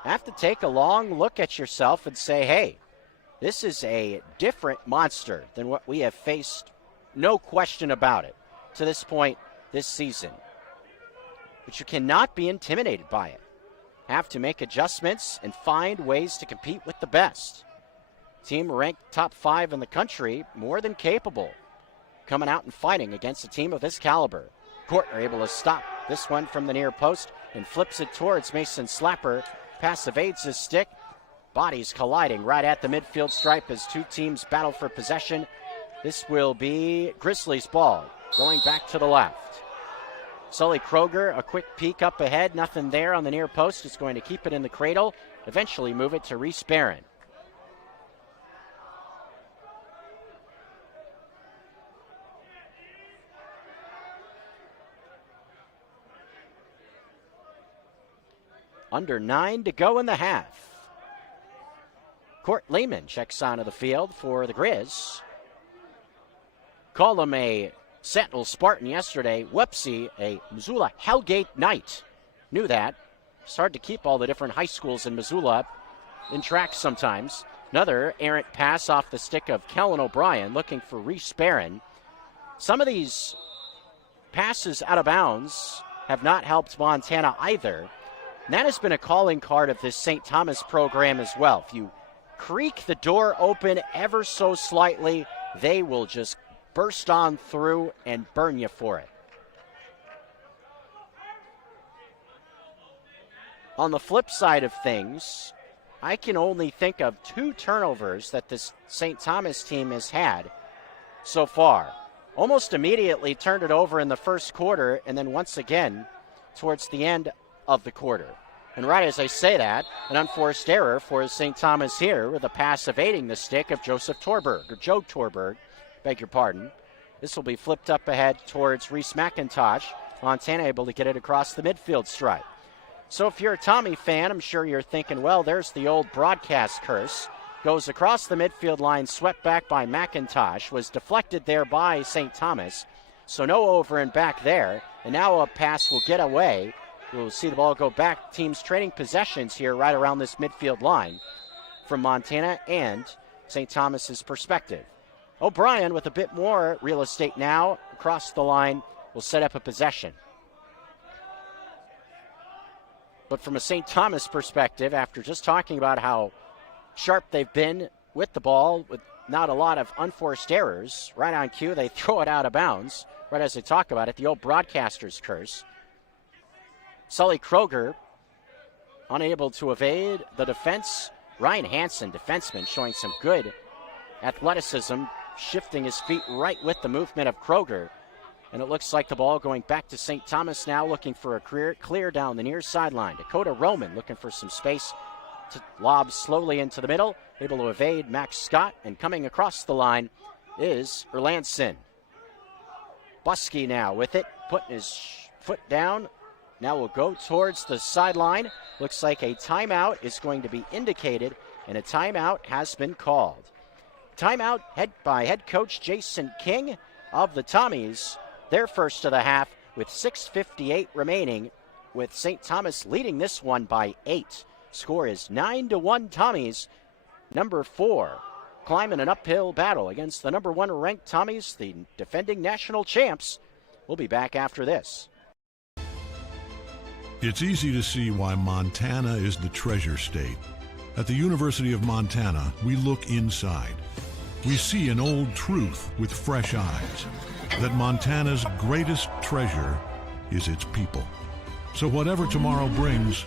have to take a long look at yourself and say, hey, this is a different monster than what we have faced, no question about it, to this point this season. But you cannot be intimidated by it. Have to make adjustments and find ways to compete with the best. Team ranked top 5 in the country, more than capable, coming out and fighting against a team of this caliber. Courtner able to stop this one from the near post and flips it towards Mason Slapper. Pass evades his stick. Bodies colliding right at the midfield stripe as 2 teams battle for possession. This will be Grizzlies' ball, going back to the left. Sully Kroger, a quick peek up ahead, nothing there on the near post. Is going to keep it in the cradle, eventually move it to Reese Barron. Under 9 to go in the half. Court Lehman checks onto the field for the Griz. Call him a Sentinel Spartan yesterday. Whoopsie, a Missoula Hellgate Knight. Knew that. It's hard to keep all the different high schools in Missoula in track sometimes. Another errant pass off the stick of Kellen O'Brien, looking for Reese Barron. Some of these passes out of bounds have not helped Montana either. And that has been a calling card of this St. Thomas program as well. If you creak the door open ever so slightly, they will just burst on through and burn you for it. On the flip side of things, I can only think of 2 turnovers that this St. Thomas team has had so far. Almost immediately turned it over in the first quarter, and then once again towards the end of the quarter. And right as I say that, an unforced error for St. Thomas here with a pass evading the stick of Joe Torberg, beg your pardon. This will be flipped up ahead towards Reese McIntosh. Montana able to get it across the midfield stripe. So if you're a Tommy fan, I'm sure you're thinking, well, there's the old broadcast curse. Goes across the midfield line, swept back by McIntosh, was deflected there by St. Thomas. So no over and back there. And now a pass will get away. We'll see the ball go back. Teams trading possessions here right around this midfield line from Montana and St. Thomas's perspective. O'Brien with a bit more real estate now across the line will set up a possession. But from a St. Thomas perspective, after just talking about how sharp they've been with the ball, with not a lot of unforced errors. Right on cue, they throw it out of bounds. Right as they talk about it, the old broadcaster's curse. Sully Kroger unable to evade the defense. Ryan Hansen, defenseman, showing some good athleticism, shifting his feet right with the movement of Kroger. And it looks like the ball going back to St. Thomas now, looking for a clear down the near sideline. Dakota Roman looking for some space to lob slowly into the middle, able to evade Max Scott, and coming across the line is Erlandson. Buskey now with it, putting his foot down. Now we'll go towards the sideline. Looks like a timeout is going to be indicated, and a timeout has been called. Timeout by head coach Jason King of the Tommies. Their first of the half with 6:58 remaining, with St. Thomas leading this one by 8. Score is 9-1 Tommies. Number 4 climbing an uphill battle against the number 1 ranked Tommies, the defending national champs. We'll be back after this. It's easy to see why Montana is the treasure state. At the University of Montana, we look inside. We see an old truth with fresh eyes, that Montana's greatest treasure is its people. So whatever tomorrow brings,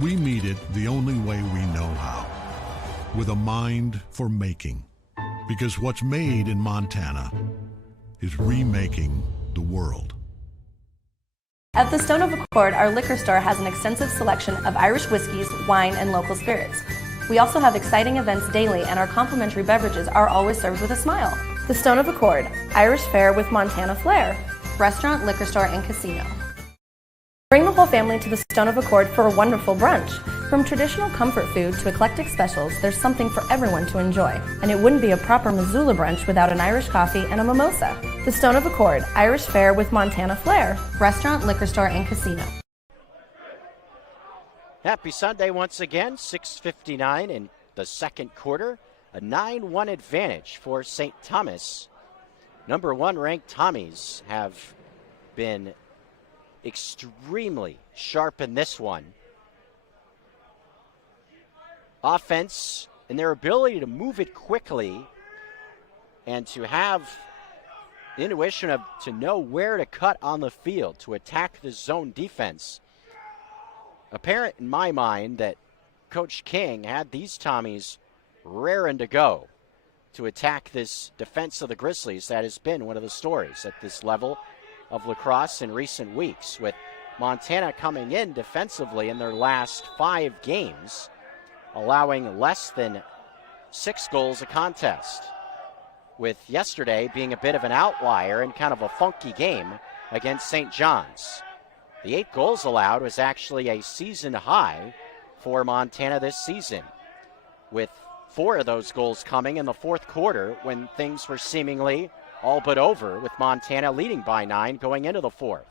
we meet it the only way we know how, with a mind for making. Because what's made in Montana is remaking the world. At the Stone of Accord, our liquor store has an extensive selection of Irish whiskeys, wine, and local spirits. We also have exciting events daily, and our complimentary beverages are always served with a smile. The Stone of Accord, Irish fare with Montana flair, restaurant, liquor store, and casino. Bring the whole family to the Stone of Accord for a wonderful brunch. From traditional comfort food to eclectic specials, there's something for everyone to enjoy. And it wouldn't be a proper Missoula brunch without an Irish coffee and a mimosa. The Stone of Accord, Irish fare with Montana flair, restaurant, liquor store, and casino. Happy Sunday once again, 6:59 in the second quarter. A 9-1 advantage for St. Thomas. Number 1 ranked Tommies have been extremely sharp in this one. Offense and their ability to move it quickly and to have the intuition to know where to cut on the field to attack the zone defense. Apparent in my mind that Coach King had these Tommies raring to go to attack this defense of the Grizzlies. That has been one of the stories at this level of lacrosse in recent weeks, with Montana coming in defensively in their last 5 games, allowing less than 6 goals a contest, with yesterday being a bit of an outlier and kind of a funky game against St. John's. The 8 goals allowed was actually a season high for Montana this season, with 4 of those goals coming in the fourth quarter when things were seemingly all but over, with Montana leading by 9 going into the fourth.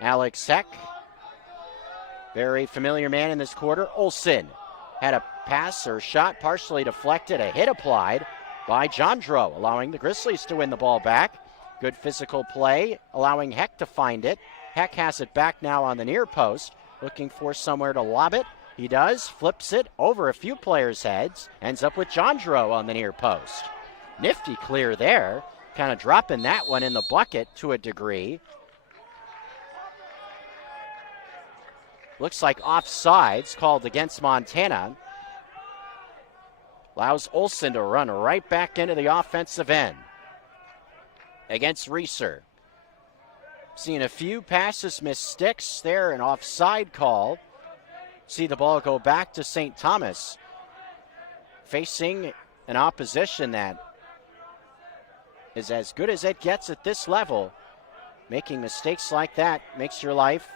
Alex Heck, very familiar man in this quarter. Olsen had a pass or shot partially deflected, a hit applied by Jandro, allowing the Grizzlies to win the ball back. Good physical play, allowing Heck to find it. Heck has it back now on the near post, looking for somewhere to lob it. He does, flips it over a few players' heads, ends up with Jandro on the near post. Nifty clear there, kind of dropping that one in the bucket to a degree. Looks like offsides called against Montana. Allows Olsen to run right back into the offensive end against Reeser. Seeing a few passes miss sticks there, an offside call. See the ball go back to St. Thomas, facing an opposition that is as good as it gets at this level. Making mistakes like that makes your life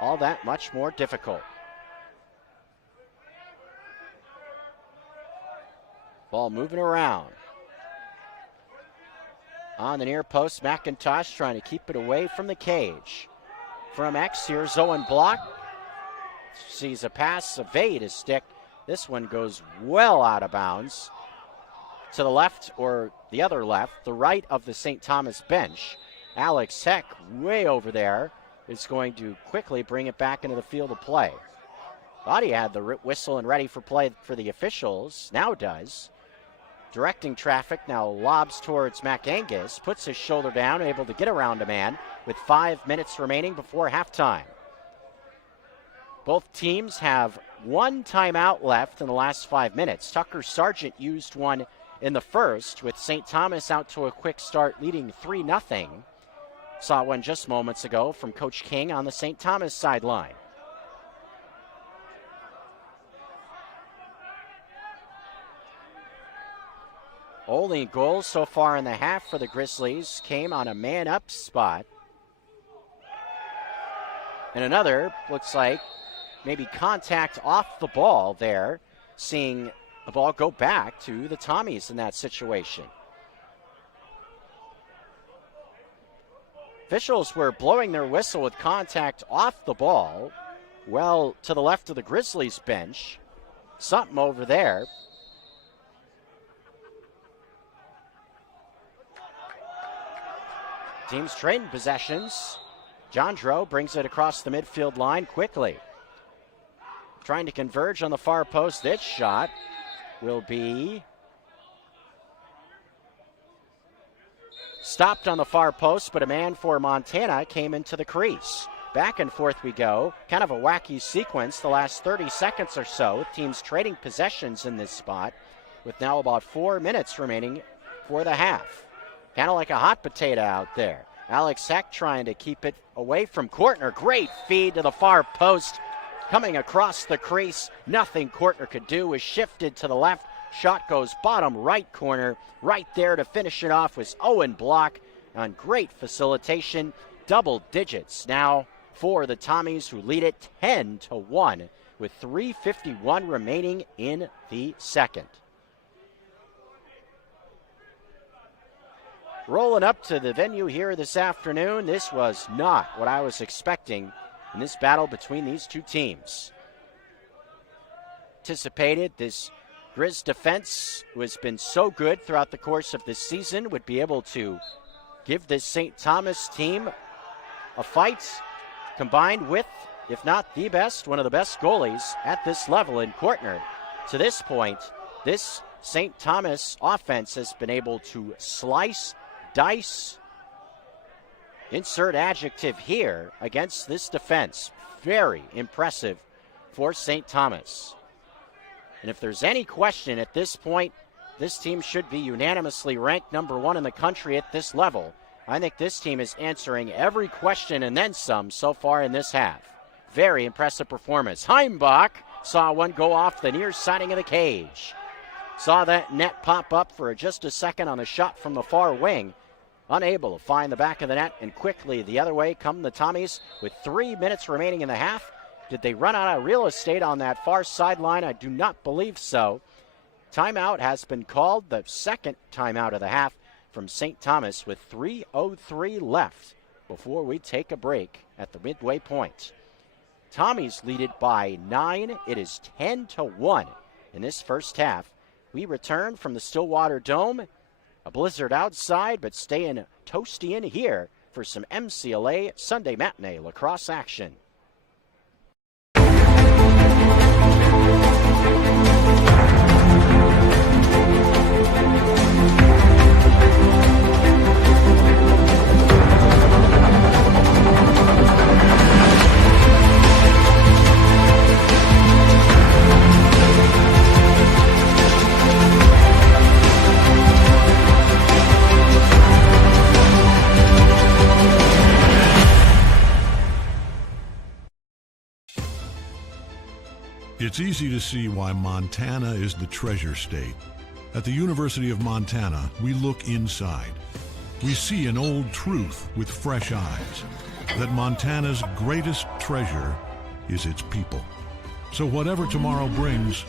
all that much more difficult. Ball moving around. On the near post, McIntosh trying to keep it away from the cage. From X, here's Owen Block. Sees a pass, evade his stick. This one goes well out of bounds. To the left, or the other left, the right of the St. Thomas bench. Alex Heck, way over there, is going to quickly bring it back into the field of play. Thought he had the whistle and ready for play for the officials. Now does. Directing traffic, now lobs towards Mac Angus. Puts his shoulder down, able to get around a man with 5 minutes remaining before halftime. Both teams have one timeout left in the last 5 minutes. Tucker Sargent used one in the first, with St. Thomas out to a quick start, leading 3-0. Saw one just moments ago from Coach King on the St. Thomas sideline. Only goals so far in the half for the Grizzlies came on a man-up spot. And another, looks like, maybe contact off the ball there, seeing the ball go back to the Tommies in that situation. Officials were blowing their whistle with contact off the ball, well to the left of the Grizzlies bench. Something over there. Teams trading possessions. Jandro brings it across the midfield line quickly. Trying to converge on the far post. This shot will be stopped on the far post, but a man for Montana came into the crease. Back and forth we go. Kind of a wacky sequence the last 30 seconds or so. Teams trading possessions in this spot with now about 4 minutes remaining for the half. Kind of like a hot potato out there. Alex Heck trying to keep it away from Kortner. Great feed to the far post. Coming across the crease. Nothing Kortner could do. Was shifted to the left. Shot goes bottom right corner. Right there to finish it off was Owen Block on great facilitation. Double digits now for the Tommies, who lead it 10-1 with 3:51 remaining in the second. Rolling up to the venue here this afternoon. This was not what I was expecting in this battle between these two teams. Anticipated this Grizz defense, who has been so good throughout the course of this season, would be able to give this St. Thomas team a fight, combined with, if not the best, one of the best goalies at this level in Kortner. To this point, this St. Thomas offense has been able to slice, dice, insert adjective here against this defense. Very impressive for St. Thomas. And if there's any question at this point, this team should be unanimously ranked number 1 in the country at this level. I think this team is answering every question and then some so far in this half. Very impressive performance. Heimbach saw one go off the near siding of the cage. Saw that net pop up for just a second on the shot from the far wing. Unable to find the back of the net, and quickly the other way come the Tommies with 3 minutes remaining in the half. Did they run out of real estate on that far sideline? I do not believe so. Timeout has been called, the second timeout of the half from St. Thomas, with 3:03 left before we take a break at the midway point. Tommies lead it by 9. It is 10-1 in this first half. We return from the Stillwater Dome. A blizzard outside, but staying toasty in here for some MCLA Sunday Matinee lacrosse action. It's easy to see why Montana is the treasure state. At the University of Montana, we look inside. We see an old truth with fresh eyes, that Montana's greatest treasure is its people. So whatever tomorrow brings,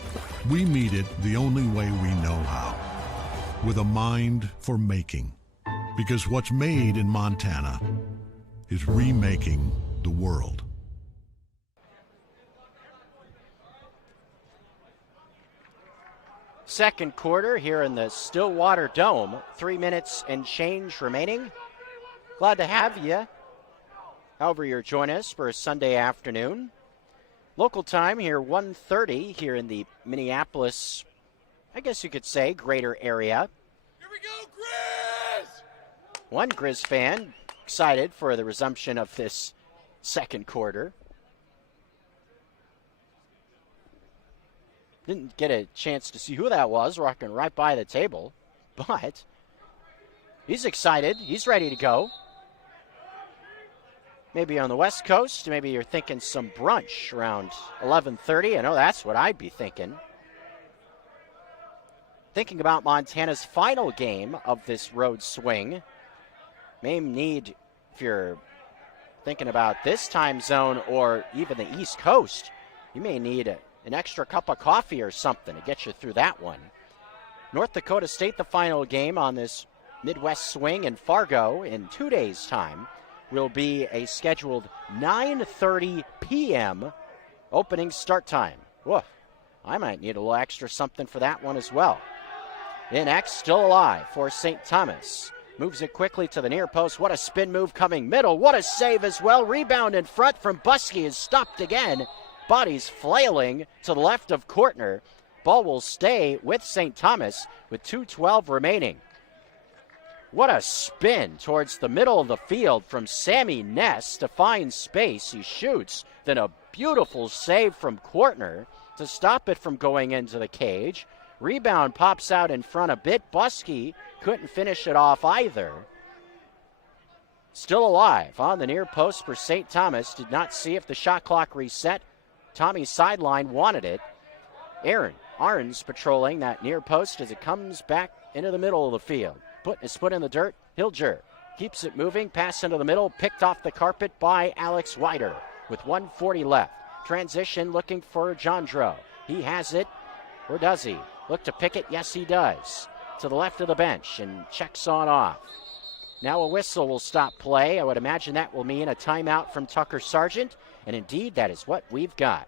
we meet it the only way we know how, with a mind for making. Because what's made in Montana is remaking the world. Second quarter here in the Stillwater Dome. 3 minutes and change remaining. Glad to have you, however you're joining us for a Sunday afternoon. Local time here, 1:30 here in the Minneapolis, I guess you could say, greater area. Here we go, Griz! One Griz fan excited for the resumption of this second quarter. Didn't get a chance to see who that was, walking right by the table, but he's excited. He's ready to go. Maybe on the West Coast, maybe you're thinking some brunch around 11:30. I know that's what I'd be thinking. Thinking about Montana's final game of this road swing. May need, if you're thinking about this time zone or even the East Coast, you may need an extra cup of coffee or something to get you through that one. North Dakota State, the final game on this Midwest swing in Fargo in 2 days' time, will be a scheduled 9:30 p.m. opening start time. Whoa, I might need a little extra something for that one as well. NX still alive for St. Thomas. Moves it quickly to the near post. What a spin move coming middle. What a save as well. Rebound in front from Buskey is stopped again. Bodies flailing to the left of Kortner. Ball will stay with St. Thomas with 2:12 remaining. What a spin towards the middle of the field from Sammy Ness to find space. He shoots. Then a beautiful save from Kortner to stop it from going into the cage. Rebound pops out in front a bit. Buskey couldn't finish it off either. Still alive on the near post for St. Thomas. Did not see if the shot clock reset. Tommy's sideline wanted it. Aaron Arns patrolling that near post as it comes back into the middle of the field. Putting his foot in the dirt. Hilger keeps it moving. Pass into the middle. Picked off the carpet by Alex Weider with 1:40 left. Transition looking for Jandro. He has it. Or does he? Look to pick it. Yes, he does. To the left of the bench and checks on off. Now a whistle will stop play. I would imagine that will mean a timeout from Tucker Sargent. And indeed, that is what we've got.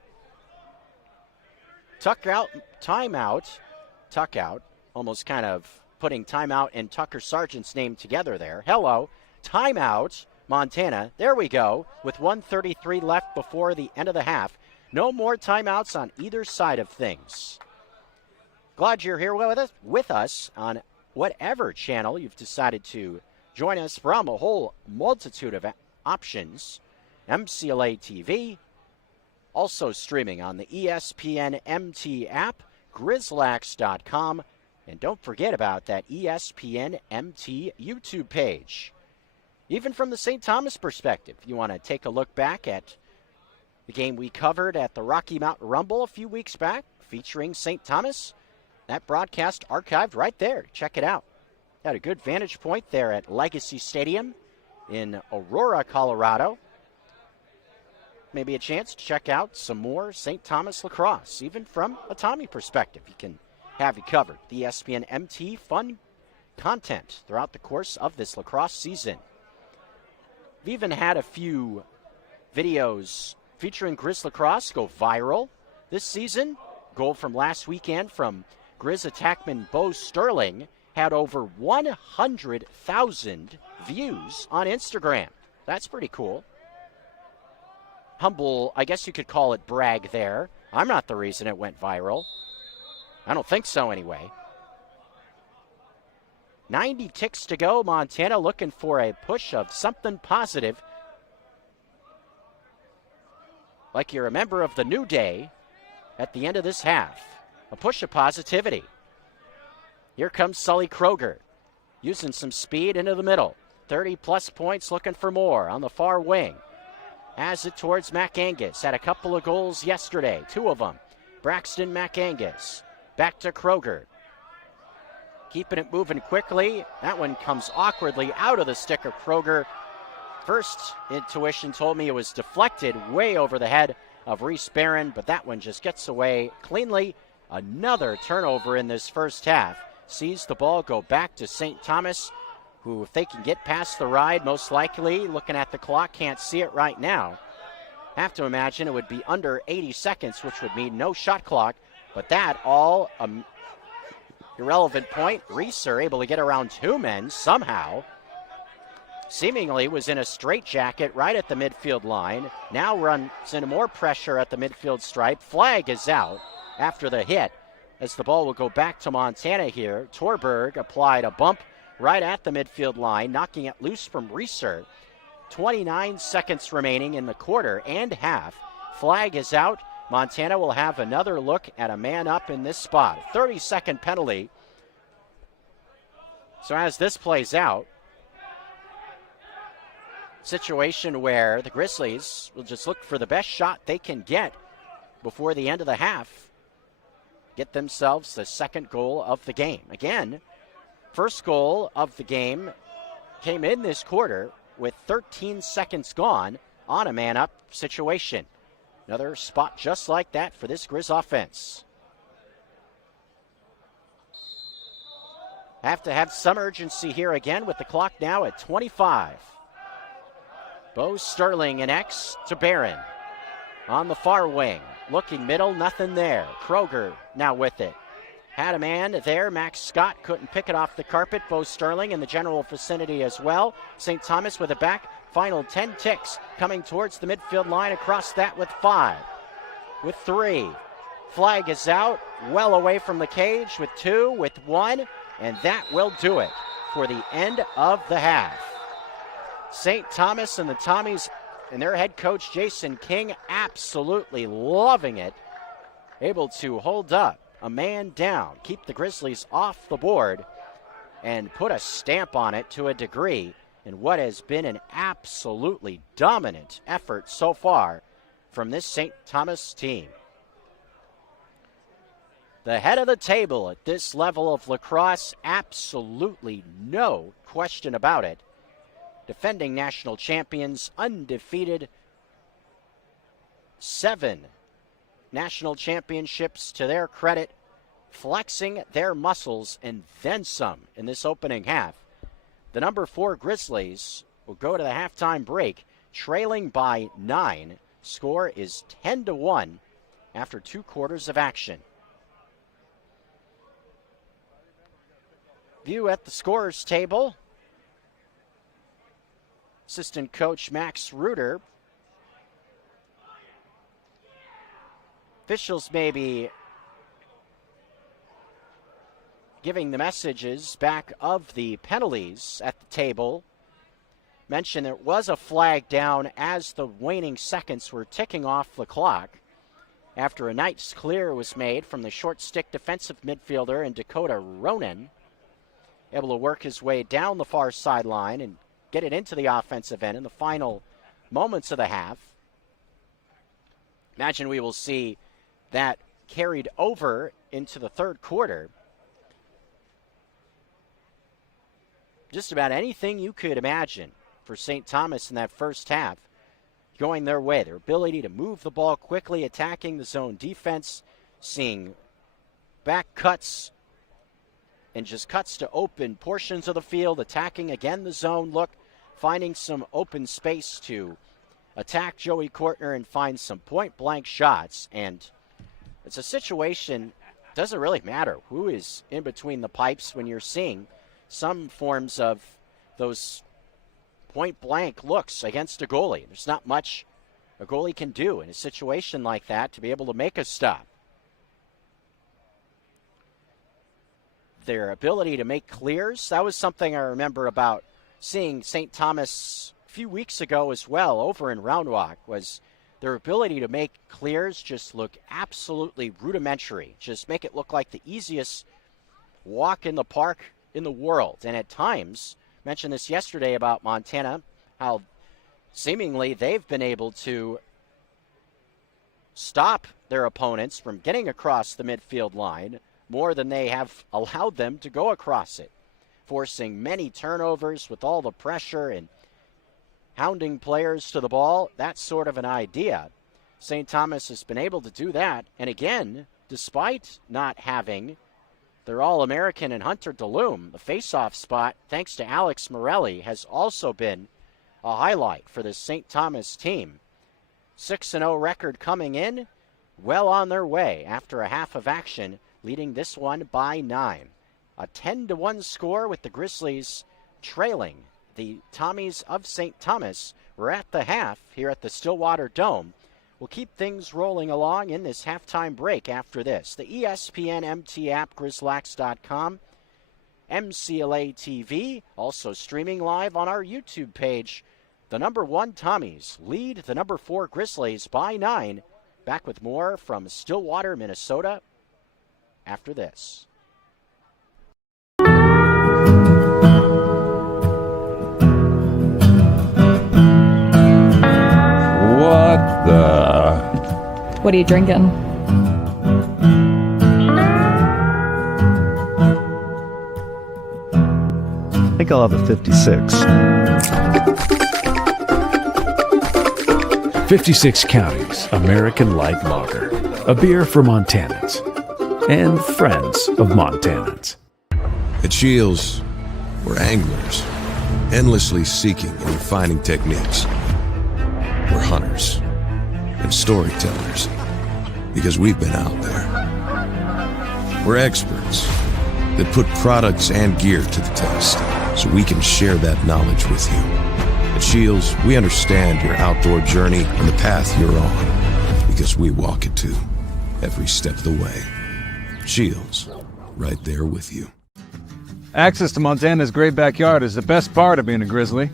Tuck out, almost kind of putting timeout and Tucker Sargent's name together there. Hello, timeout, Montana. There we go, with 1:33 left before the end of the half. No more timeouts on either side of things. Glad you're here with us on whatever channel you've decided to join us from. A whole multitude of options. MCLA TV, also streaming on the ESPN MT app, GrizLax.com, and don't forget about that ESPN MT YouTube page. Even from the St. Thomas perspective, you want to take a look back at the game we covered at the Rocky Mountain Rumble a few weeks back, featuring St. Thomas. That broadcast archived right there. Check it out. Had a good vantage point there at Legacy Stadium in Aurora, Colorado. Maybe a chance to check out some more St. Thomas lacrosse, even from a Tommy perspective. He can have you covered. The ESPN MT fun content throughout the course of this lacrosse season. We've even had a few videos featuring Griz Lacrosse go viral this season. Goal from last weekend from Griz attackman Bo Sterling had over 100,000 views on Instagram. That's pretty cool. Humble, I guess you could call it brag there. I'm not the reason it went viral. I don't think so anyway. 90 ticks to go. Montana looking for a push of something positive. Like you're a member of the New Day at the end of this half. A push of positivity. Here comes Sully Kroger, using some speed into the middle. 30-plus points, looking for more on the far wing. Has it towards McAngus. Had a couple of goals yesterday, 2 of them. Braxton McAngus. Back to Kroger. Keeping it moving quickly. That one comes awkwardly out of the stick of Kroger. First intuition told me it was deflected way over the head of Reese Barron, but that one just gets away cleanly. Another turnover in this first half. Sees the ball go back to St. Thomas, who, if they can get past the ride, most likely, looking at the clock, can't see it right now. Have to imagine it would be under 80 seconds, which would mean no shot clock, but that all irrelevant point. Reese are able to get around 2 men somehow. seemingly was in a straitjacket right at the midfield line. Now runs into more pressure at the midfield stripe. Flag is out after the hit as the ball will go back to Montana here. Torberg applied a bump right at the midfield line, knocking it loose from Reeser. 29 seconds remaining in the quarter and half. Flag is out. Montana will have another look at a man up in this spot. 30-second penalty. So as this plays out, situation where the Grizzlies will just look for the best shot they can get before the end of the half, get themselves the second goal of the game. Again, first goal of the game came in this quarter with 13 seconds gone on a man-up situation. Another spot just like that for this Grizz offense. Have to have some urgency here again with the clock now at 25. Bo Sterling and X to Barron. On the far wing, looking middle, nothing there. Kroger now with it. Had a man there. Max Scott couldn't pick it off the carpet. Bo Sterling in the general vicinity as well. St. Thomas with it back. Final 10 ticks coming towards the midfield line. Across that with 5. With 3. Flag is out. Well away from the cage with 2. With 1. And that will do it for the end of the half. St. Thomas and the Tommies and their head coach Jason King absolutely loving it. Able to hold up a man down, keep the Grizzlies off the board, and put a stamp on it to a degree in what has been an absolutely dominant effort so far from this St. Thomas team. The head of the table at this level of lacrosse, absolutely no question about it. Defending national champions, undefeated. 7 national championships to their credit, flexing their muscles and then some in this opening half. The number 4 Grizzlies will go to the halftime break, trailing by 9. Score is 10-1 after 2 quarters of action. View at the scorers table. Assistant coach Max Reuter. Officials may be giving the messages back of the penalties at the table. Mentioned there was a flag down as the waning seconds were ticking off the clock after a nice clear was made from the short stick defensive midfielder in Dakota Ronan. Able to work his way down the far sideline and get it into the offensive end in the final moments of the half. Imagine we will see that carried over into the third quarter. Just about anything you could imagine for St. Thomas in that first half going their way. Their ability to move the ball quickly, attacking the zone defense, seeing back cuts and just cuts to open portions of the field, attacking again the zone look, finding some open space to attack Joey Kortner and find some point-blank shots. And it's a situation, doesn't really matter who is in between the pipes when you're seeing some forms of those point-blank looks against a goalie. There's not much a goalie can do in a situation like that to be able to make a stop. Their ability to make clears, that was something I remember about seeing St. Thomas a few weeks ago as well over in Round Rock, was their ability to make clears just look absolutely rudimentary. Just make it look like the easiest walk in the park in the world. And at times, mentioned this yesterday about Montana, how seemingly they've been able to stop their opponents from getting across the midfield line more than they have allowed them to go across it, forcing many turnovers with all the pressure and hounding players to the ball. That's sort of an idea. St. Thomas has been able to do that. And again, despite not having their All-American and Hunter DeLume, the face-off spot, thanks to Alex Morelli, has also been a highlight for the St. Thomas team. 6-0 record coming in, well on their way after a half of action, leading this one by 9. A 10-1 score with the Grizzlies trailing the Tommies of St. Thomas. We're at the half here at the Stillwater Dome. We'll keep things rolling along in this halftime break after this. The ESPN MT app, GrizLax.com, MCLA TV, also streaming live on our YouTube page. The number 1 Tommies lead the number 4 Grizzlies by 9. Back with more from Stillwater, Minnesota after this. What the? What are you drinking? I think I'll have a 56. 56 Counties American Light Lager, a beer for Montanans and friends of Montanans. At Shields, we're anglers, endlessly seeking and refining techniques. We're hunters and storytellers because we've been out there. We're experts that put products and gear to the test so we can share that knowledge with you. At Shields, we understand your outdoor journey and the path you're on because we walk it too, every step of the way. Shields, right there with you. Access to Montana's great backyard is the best part of being a Grizzly.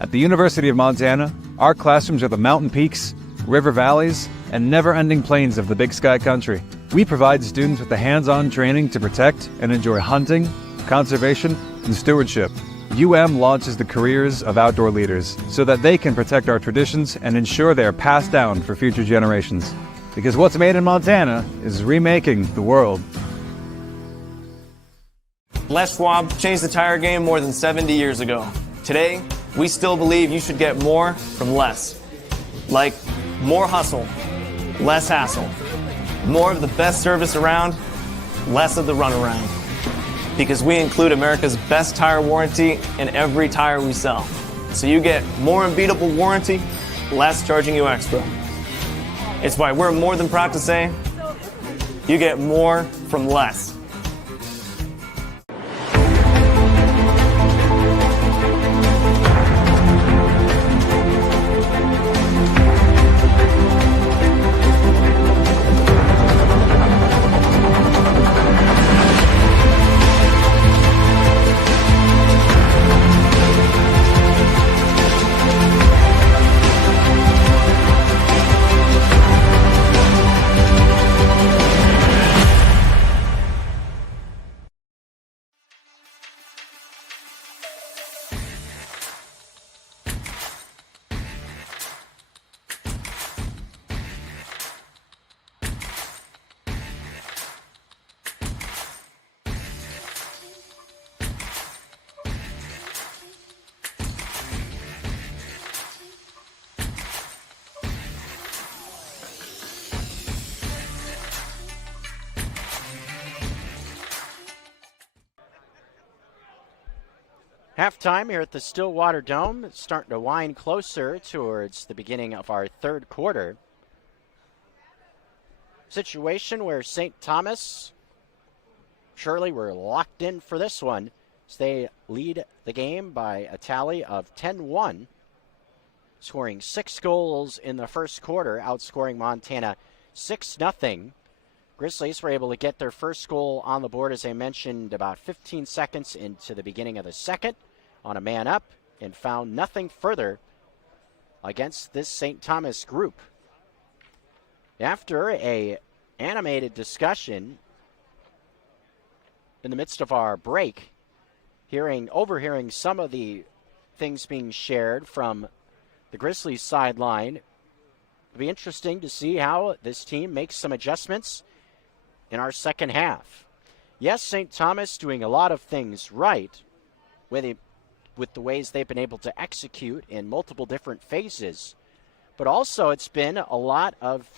At the University of Montana, our classrooms are the mountain peaks, river valleys, and never-ending plains of the Big Sky Country. We provide students with the hands-on training to protect and enjoy hunting, conservation, and stewardship. UM launches the careers of outdoor leaders so that they can protect our traditions and ensure they are passed down for future generations. Because what's made in Montana is remaking the world. Les Schwab changed the tire game more than 70 years ago. Today, we still believe you should get more from less. Like more hustle, less hassle. More of the best service around, less of the runaround. Because we include America's best tire warranty in every tire we sell. So you get more unbeatable warranty, less charging you extra. It's why we're more than proud to say, you get more from less. Halftime here at the Stillwater Dome. It's starting to wind closer towards the beginning of our third quarter. Situation where St. Thomas, surely we're locked in for this one, as they lead the game by a tally of 10-1, scoring 6 goals in the first quarter, outscoring Montana 6-0. Grizzlies were able to get their first goal on the board, as I mentioned, about 15 seconds into the beginning of the second on a man up, and found nothing further against this St. Thomas group. After a animated discussion in the midst of our break, overhearing some of the things being shared from the Grizzlies sideline, it'll be interesting to see how this team makes some adjustments in our second half. Yes, St. Thomas doing a lot of things right with the ways they've been able to execute in multiple different phases, but also it's been a lot of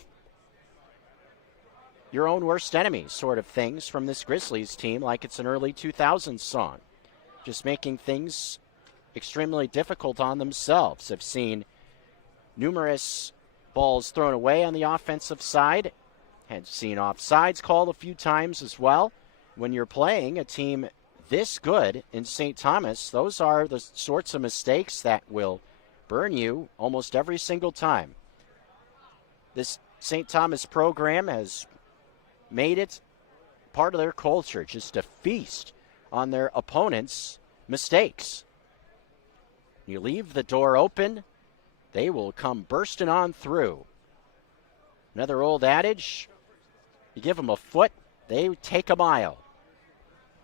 your own worst enemy sort of things from this Grizzlies team, like it's an early 2000s song, just making things extremely difficult on themselves. I've seen numerous balls thrown away on the offensive side, had seen offsides called a few times as well. When you're playing a team this good in St. Thomas, those are the sorts of mistakes that will burn you almost every single time. This St. Thomas program has made it part of their culture, just to feast on their opponents' mistakes. You leave the door open, they will come bursting on through. Another old adage, you give them a foot, they take a mile.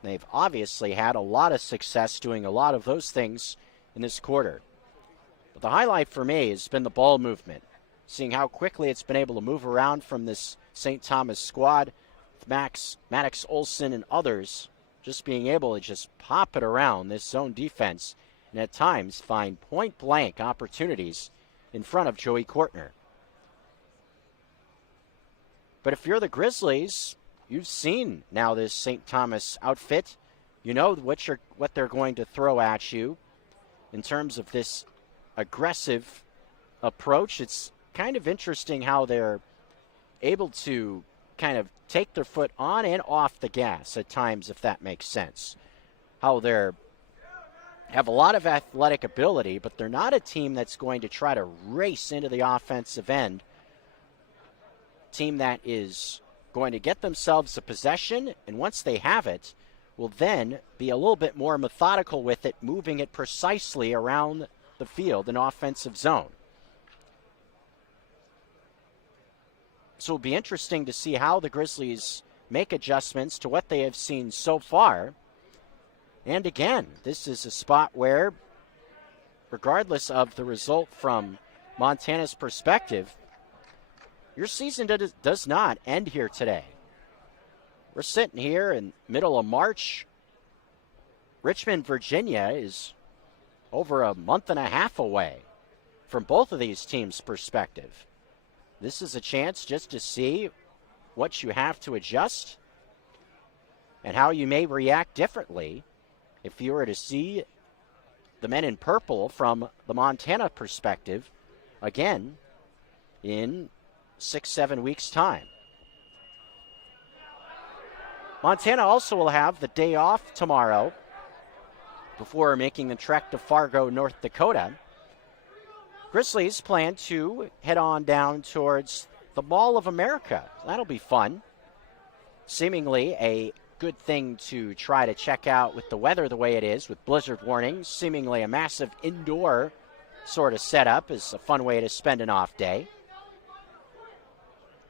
They've obviously had a lot of success doing a lot of those things in this quarter. But the highlight for me has been the ball movement, seeing how quickly it's been able to move around from this St. Thomas squad, with Maddox Olson and others just being able to just pop it around this zone defense and at times find point-blank opportunities in front of Joey Kortner. But if you're the Grizzlies, you've seen now this St. Thomas outfit. You know what they're going to throw at you in terms of this aggressive approach. It's kind of interesting how they're able to kind of take their foot on and off the gas at times, if that makes sense. How they're have a lot of athletic ability, but they're not a team that's going to try to race into the offensive end. Team that is going to get themselves a possession, and once they have it, will then be a little bit more methodical with it, moving it precisely around the field in offensive zone. So it'll be interesting to see how the Grizzlies make adjustments to what they have seen so far. And again, this is a spot where, regardless of the result from Montana's perspective, your season does not end here today. We're sitting here in middle of March. Richmond, Virginia is over a month and a half away from both of these teams' perspective. This is a chance just to see what you have to adjust and how you may react differently if you were to see the men in purple from the Montana perspective again in 6-7 weeks' time. Montana also will have the day off tomorrow before making the trek to Fargo, North Dakota. Grizzlies plan to head on down towards the Mall of America. That'll be fun. Seemingly a good thing to try to check out with the weather the way it is, with blizzard warnings. Seemingly a massive indoor sort of setup is a fun way to spend an off day.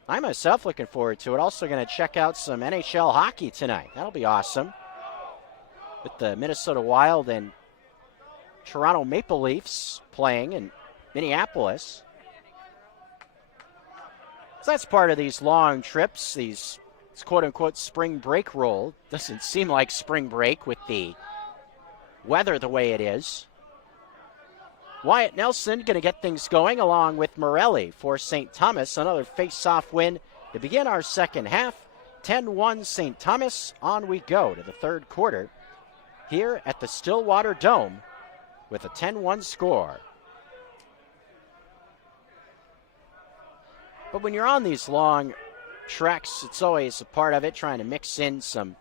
I myself looking forward to it. Also going to check out some NHL hockey tonight. That'll be awesome. With the Minnesota Wild and Toronto Maple Leafs playing in Minneapolis. So that's part of these long trips, these quote-unquote spring break roll. Doesn't seem like spring break with the weather the way it is. Wyatt Nelson going to get things going along with Morelli for St. Thomas. Another face-off win to begin our second half. 10-1 St. Thomas. On we go to the third quarter here at the Stillwater Dome with a 10-1 score. But when you're on these long treks, it's always a part of it, trying to mix in some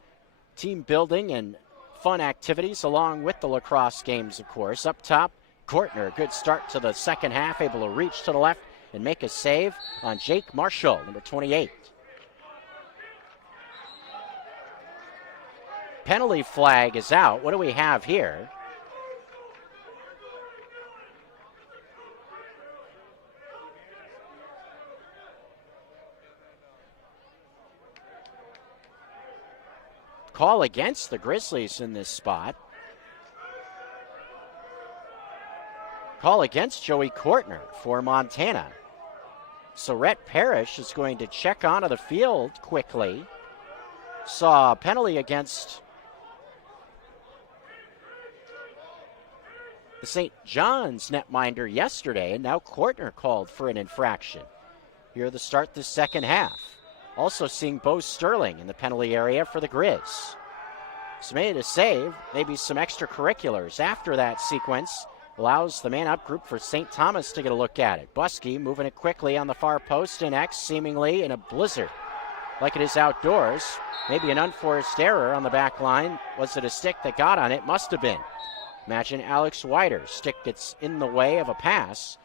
team building and fun activities along with the lacrosse games, of course. Up top, Kortner, good start to the second half, able to reach to the left and make a save on Jake Marshall, number 28. Penalty flag is out. What do we have here? Call against the Grizzlies in this spot. Call against Joey Kortner for Montana. So Rhett Parrish is going to check onto the field quickly. Saw a penalty against the St. John's netminder yesterday, and now Kortner called for an infraction here to start the second half. Also seeing Bo Sterling in the penalty area for the Grizz. So made a save, maybe some extracurriculars after that sequence. Allows the man-up group for St. Thomas to get a look at it. Buskey moving it quickly on the far post, and X seemingly in a blizzard. like it is outdoors. Maybe an unforced error on the back line. Was it a stick that got on it? Must have been. Imagine Alex Wider's stick gets in the way of a pass.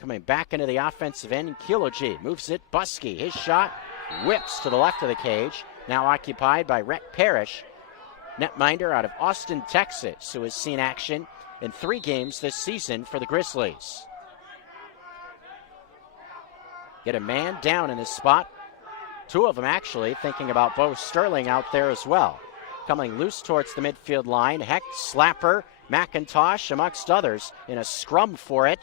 Coming back into the offensive end, Kiloji moves it. Buskey, his shot, whips to the left of the cage. Now occupied by Rhett Parrish, netminder out of Austin, Texas, who has seen action in 3 games this season for the Grizzlies. Get a man down in this spot. 2 of them actually thinking about Bo Sterling out there as well. Coming loose towards the midfield line. Heck, Slapper, McIntosh, amongst others, in a scrum for it.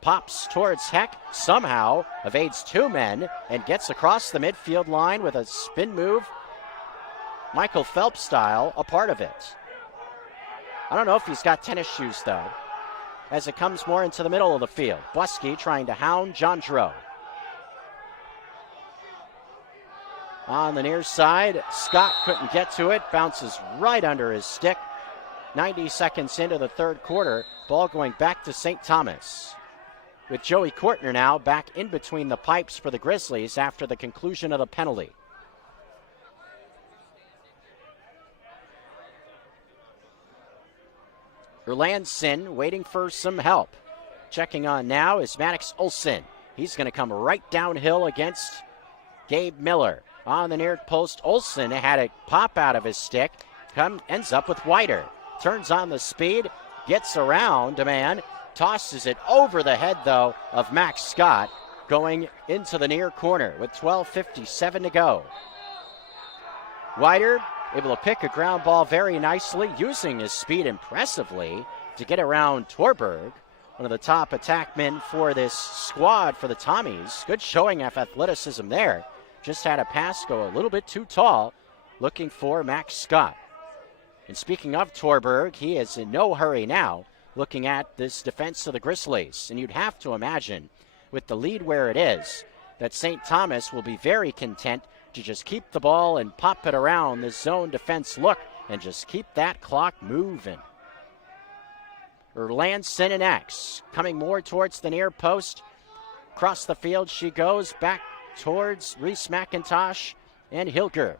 Pops towards Heck, somehow evades 2 men and gets across the midfield line with a spin move. Michael Phelps style, a part of it. I don't know if he's got tennis shoes though, as it comes more into the middle of the field. Buskey trying to hound Jandro. On the near side, Scott couldn't get to it, bounces right under his stick. 90 seconds into the 3rd quarter, ball going back to St. Thomas. With Joey Courtner now back in between the pipes for the Grizzlies after the conclusion of the penalty. Erlandson waiting for some help. Checking on now is Maddox Olson. He's going to come right downhill against Gabe Miller. On the near post, Olson had it pop out of his stick. Ends up with Wider. Turns on the speed, gets around a man, tosses it over the head, though, of Max Scott, going into the near corner with 12:57 to go. Wider able to pick a ground ball very nicely, using his speed impressively to get around Torberg, one of the top attackmen for this squad for the Tommies. Good showing of athleticism there. Just had a pass go a little bit too tall, looking for Max Scott. And speaking of Torberg, he is in no hurry now, looking at this defense of the Grizzlies. And you'd have to imagine, with the lead where it is, that St. Thomas will be very content to just keep the ball and pop it around this zone defense look and just keep that clock moving. Erlandson and X coming more towards the near post. Across the field she goes, back towards Reese McIntosh and Hilger.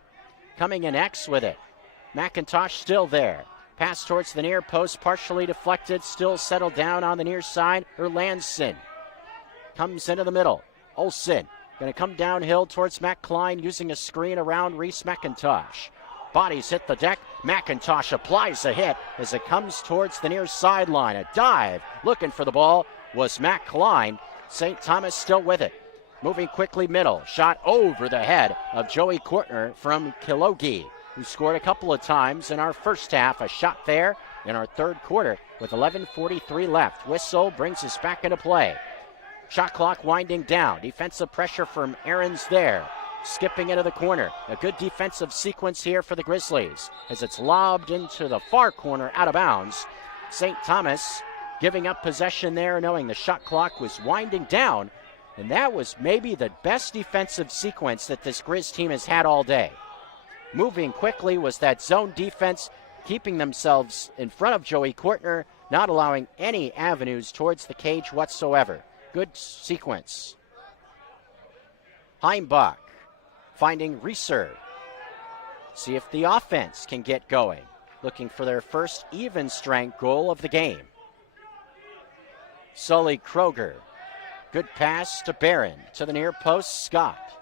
Coming in X with it. McIntosh still there. Pass towards the near post, partially deflected, still settled down on the near side. Erlandson comes into the middle. Olsen going to come downhill towards Matt Klein, using a screen around Reese McIntosh. Bodies hit the deck. McIntosh applies a hit as it comes towards the near sideline. A dive, looking for the ball, was Matt Klein. St. Thomas still with it. Moving quickly middle. Shot over the head of Joey Courtner from Kilogi, who scored a couple of times in our first half. A shot there in our 3rd quarter with 11:43 left. Whistle brings us back into play. Shot clock winding down. Defensive pressure from Aarons there. Skipping into the corner. A good defensive sequence here for the Grizzlies as it's lobbed into the far corner out of bounds. St. Thomas giving up possession there, knowing the shot clock was winding down. And that was maybe the best defensive sequence that this Grizz team has had all day. Moving quickly was that zone defense, keeping themselves in front of Joey Courtner, not allowing any avenues towards the cage whatsoever. Good sequence. Heimbach finding Reeser. See if the offense can get going. Looking for their first even strength goal of the game. Sully Kroger. Good pass to Barron. To the near post, Scott.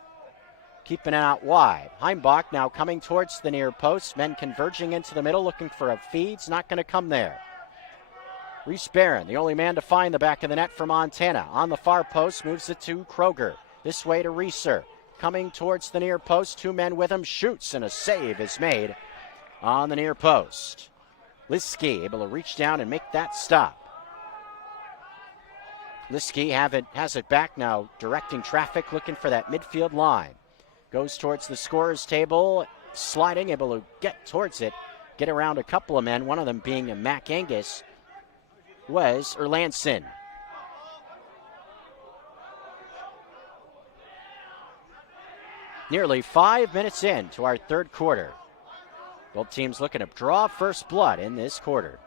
Keeping it out wide. Heimbach now coming towards the near post. Men converging into the middle, looking for a feed. Not going to come there. Reese Barron, the only man to find the back of the net for Montana. On the far post, moves it to Kroger. This way to Reeser. Coming towards the near post, 2 men with him. Shoots, and a save is made on the near post. Liskey able to reach down and make that stop. Liskey has it back now, directing traffic, looking for that midfield line. Goes towards the scorer's table, sliding, able to get towards it, get around a couple of men, one of them being a Mac Angus, was Erlandson. Nearly 5 minutes into our 3rd quarter. Both teams looking to draw first blood in this quarter.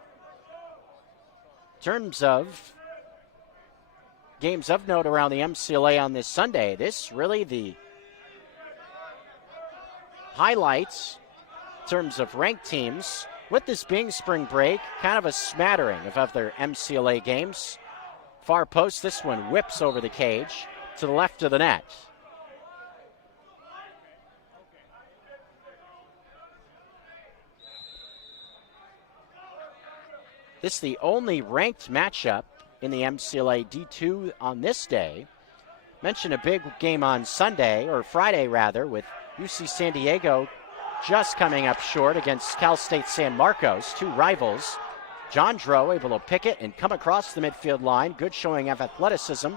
In terms of games of note around the MCLA on this Sunday, this really the highlights in terms of ranked teams, with this being spring break, kind of a smattering of other MCLA games. Far post, this one whips over the cage to the left of the net. This is the only ranked matchup in the MCLA D2 on this day. Mentioned a big game on Sunday, or Friday rather, with UC San Diego just coming up short against Cal State San Marcos, two rivals. John Dro able to pick it and come across the midfield line. Good showing of athleticism.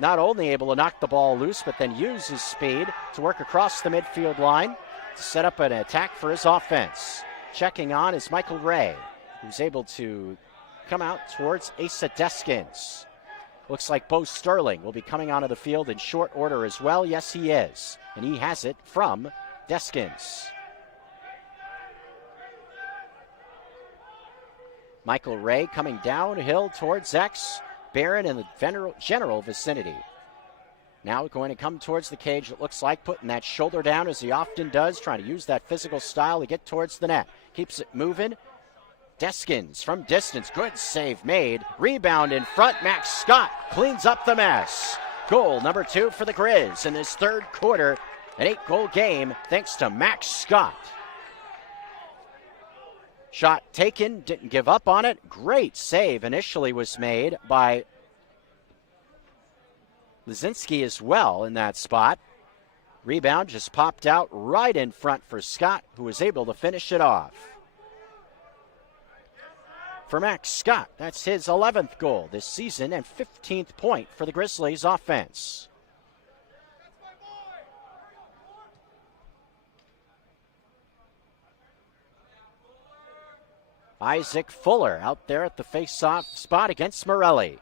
Not only able to knock the ball loose, but then use his speed to work across the midfield line to set up an attack for his offense. Checking on is Michael Ray, who's able to come out towards Asa Deskins. Looks like Bo Sterling will be coming onto the field in short order as well. Yes, he is. And he has it from Deskins. Michael Ray coming downhill towards X. Barron in the general vicinity. Now going to come towards the cage, it looks like, putting that shoulder down as he often does, trying to use that physical style to get towards the net. Keeps it moving. Deskins from distance, good save made. Rebound in front, Max Scott cleans up the mess. Goal number 2 for the Griz in this third quarter. An 8-goal game thanks to Max Scott. Shot taken, didn't give up on it. Great save initially was made by Lizinski as well in that spot. Rebound just popped out right in front for Scott, who was able to finish it off. For Max Scott, that's his 11th goal this season and 15th point for the Grizzlies offense. Isaac Fuller out there at the face-off spot against Morelli.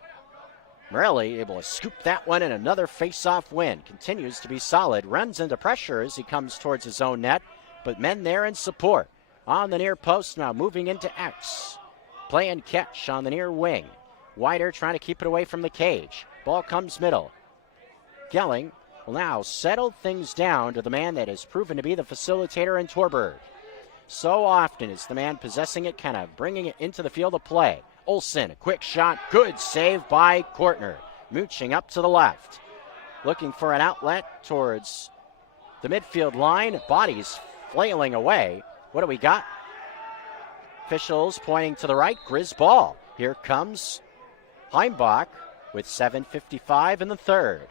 Morelli able to scoop that one and another face-off win. Continues to be solid. Runs into pressure as he comes towards his own net, but men there in support. On the near post now, moving into X. Play and catch on the near wing. Wider trying to keep it away from the cage. Ball comes middle. Gelling will now settle things down to the man that has proven to be the facilitator in Torberg. So often is the man possessing it, kind of bringing it into the field of play. Olsen, a quick shot, good save by Kortner. Mooching up to the left. Looking for an outlet towards the midfield line. Bodies flailing away. What do we got? Officials pointing to the right. Griz ball. Here comes Heimbach with 7:55 in the third.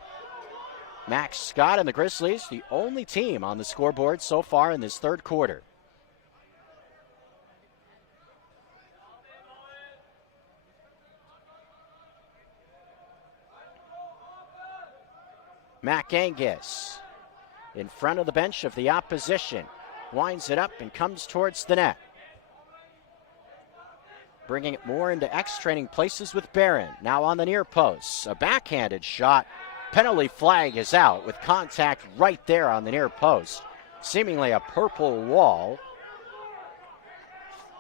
Max Scott and the Grizzlies, the only team on the scoreboard so far in this third quarter. Mac Angus in front of the bench of the opposition. Winds it up and comes towards the net. Bringing it more into X, trading places with Barron. Now on the near post. A backhanded shot. Penalty flag is out with contact right there on the near post. Seemingly a purple wall.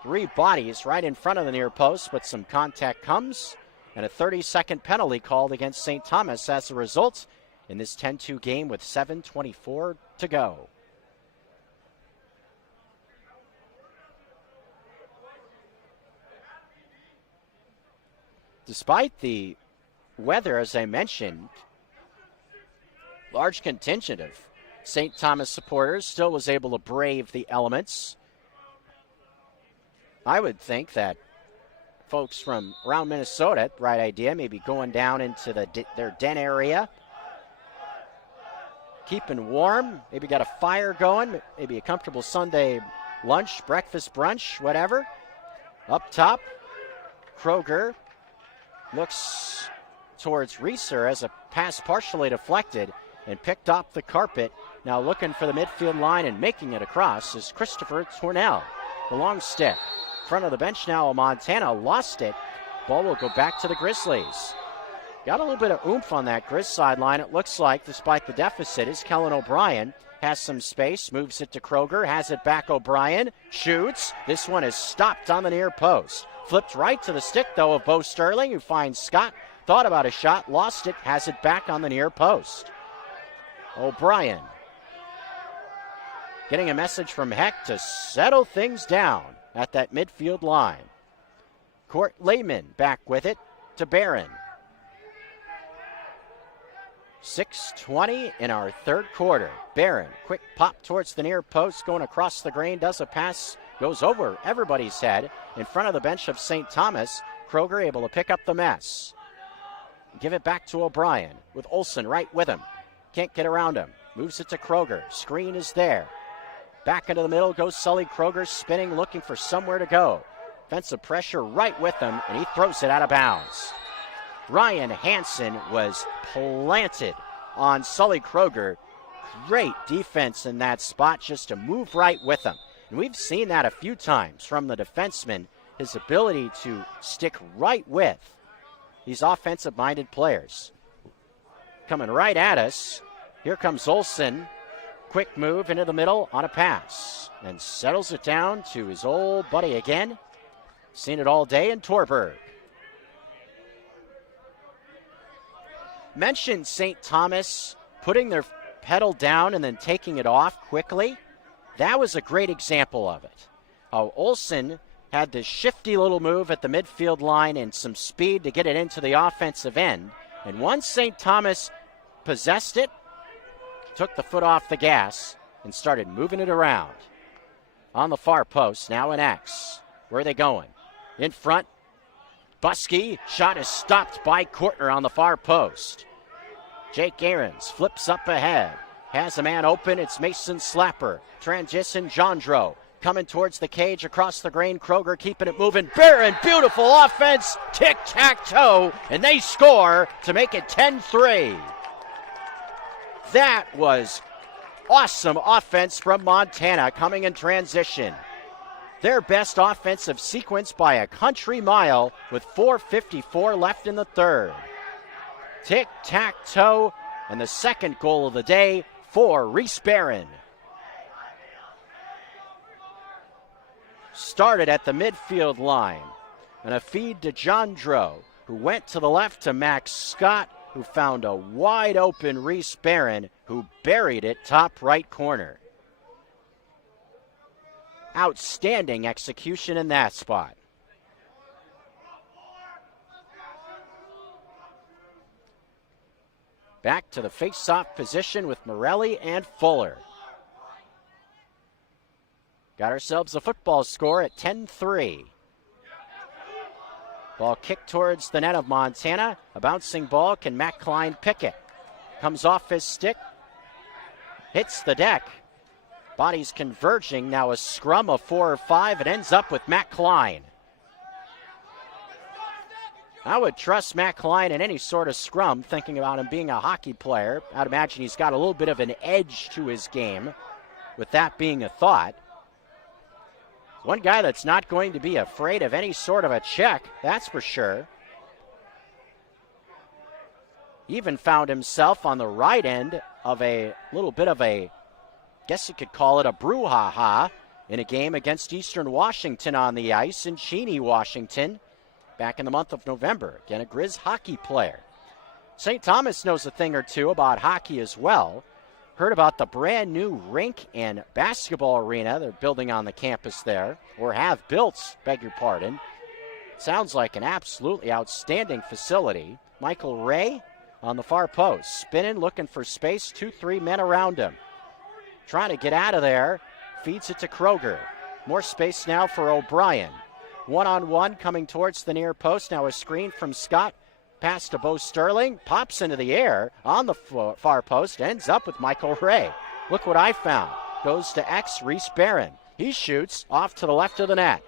3 bodies right in front of the near post, but some contact comes. And a 30-second penalty called against St. Thomas as a result in this 10-2 game with 7:24 to go. Despite the weather, as I mentioned, large contingent of St. Thomas supporters still was able to brave the elements. I would think that folks from around Minnesota, right idea, maybe going down into their den area, keeping warm, maybe got a fire going, maybe a comfortable Sunday lunch, breakfast, brunch, whatever. Up top, Kroger looks towards Reeser as a pass partially deflected and picked off the carpet. Now looking for the midfield line and making it across is Christopher Tornell. The long stick. Front of the bench now, Montana lost it. Ball will go back to the Grizzlies. Got a little bit of oomph on that Griz sideline, it looks like, despite the deficit, is Kellen O'Brien. Has some space, moves it to Kroger, has it back O'Brien, shoots. This one is stopped on the near post. Flipped right to the stick, though, of Bo Sterling, who finds Scott. Thought about a shot, lost it, has it back on the near post. O'Brien. getting a message from Heck to settle things down at that midfield line. Court Lehman back with it to Barron. 6:20 in our third quarter. Barron, quick pop towards the near post, going across the grain, does a pass, goes over everybody's head in front of the bench of St. Thomas. Kroger able to pick up the mess. Give it back to O'Brien with Olsen right with him. Can't get around him. Moves it to Kroger. Screen is there. Back into the middle goes Sully. Kroger spinning, looking for somewhere to go. Defensive pressure right with him, and he throws it out of bounds. Ryan Hansen was planted on Sully Kroger. Great defense in that spot just to move right with him. And we've seen that a few times from the defenseman, his ability to stick right with these offensive-minded players. Coming right at us, here comes Olsen. Quick move into the middle on a pass and settles it down to his old buddy again. Seen it all day in Torberg. Mentioned St. Thomas putting their pedal down and then taking it off quickly. That was a great example of it. Olsen had this shifty little move at the midfield line and some speed to get it into the offensive end. And once St. Thomas possessed it, took the foot off the gas and started moving it around. On the far post, now an X. Where are they going? In front, Buskey. Shot is stopped by Kortner on the far post. Jake Ahrens flips up ahead. Has a man open. It's Mason Slapper. Transition Jandro. Coming towards the cage across the grain. Kroger keeping it moving. Barron, beautiful offense. Tic-tac-toe. And they score to make it 10-3. That was awesome offense from Montana coming in transition. Their best offensive sequence by a country mile with 4:54 left in the third. Tic-tac-toe, and the second goal of the day for Reese Barron. Started at the midfield line, and a feed to Jandro, who went to the left to Max Scott, who found a wide open Reese Barron, who buried it top right corner. Outstanding execution in that spot. Back to the face-off position with Morelli and Fuller. Got ourselves a football score at 10-3. Ball kicked towards the net of Montana. A bouncing ball. Can Matt Klein pick it? Comes off his stick. Hits the deck. Bodies converging. Now a scrum of 4 or 5. It ends up with Matt Klein. I would trust Matt Klein in any sort of scrum, thinking about him being a hockey player. I'd imagine he's got a little bit of an edge to his game, with that being a thought. One guy that's not going to be afraid of any sort of a check, that's for sure. Even found himself on the right end of a little bit of a, guess you could call it a brouhaha, in a game against Eastern Washington on the ice in Cheney, Washington, back in the month of November. Again, a Griz hockey player. St. Thomas knows a thing or two about hockey as well. Heard about the brand new rink and basketball arena they're building on the campus there, or have built, beg your pardon. Sounds like an absolutely outstanding facility. Michael Ray on the far post, spinning, looking for space, 2-3 men around him. Trying to get out of there, feeds it to Kroger. More space now for O'Brien. One-on-one coming towards the near post. Now a screen from Scott. Pass to Bo Sterling. Pops into the air on the far post. Ends up with Michael Ray. Look what I found. Goes to X, Reese Barron. He shoots off to the left of the net.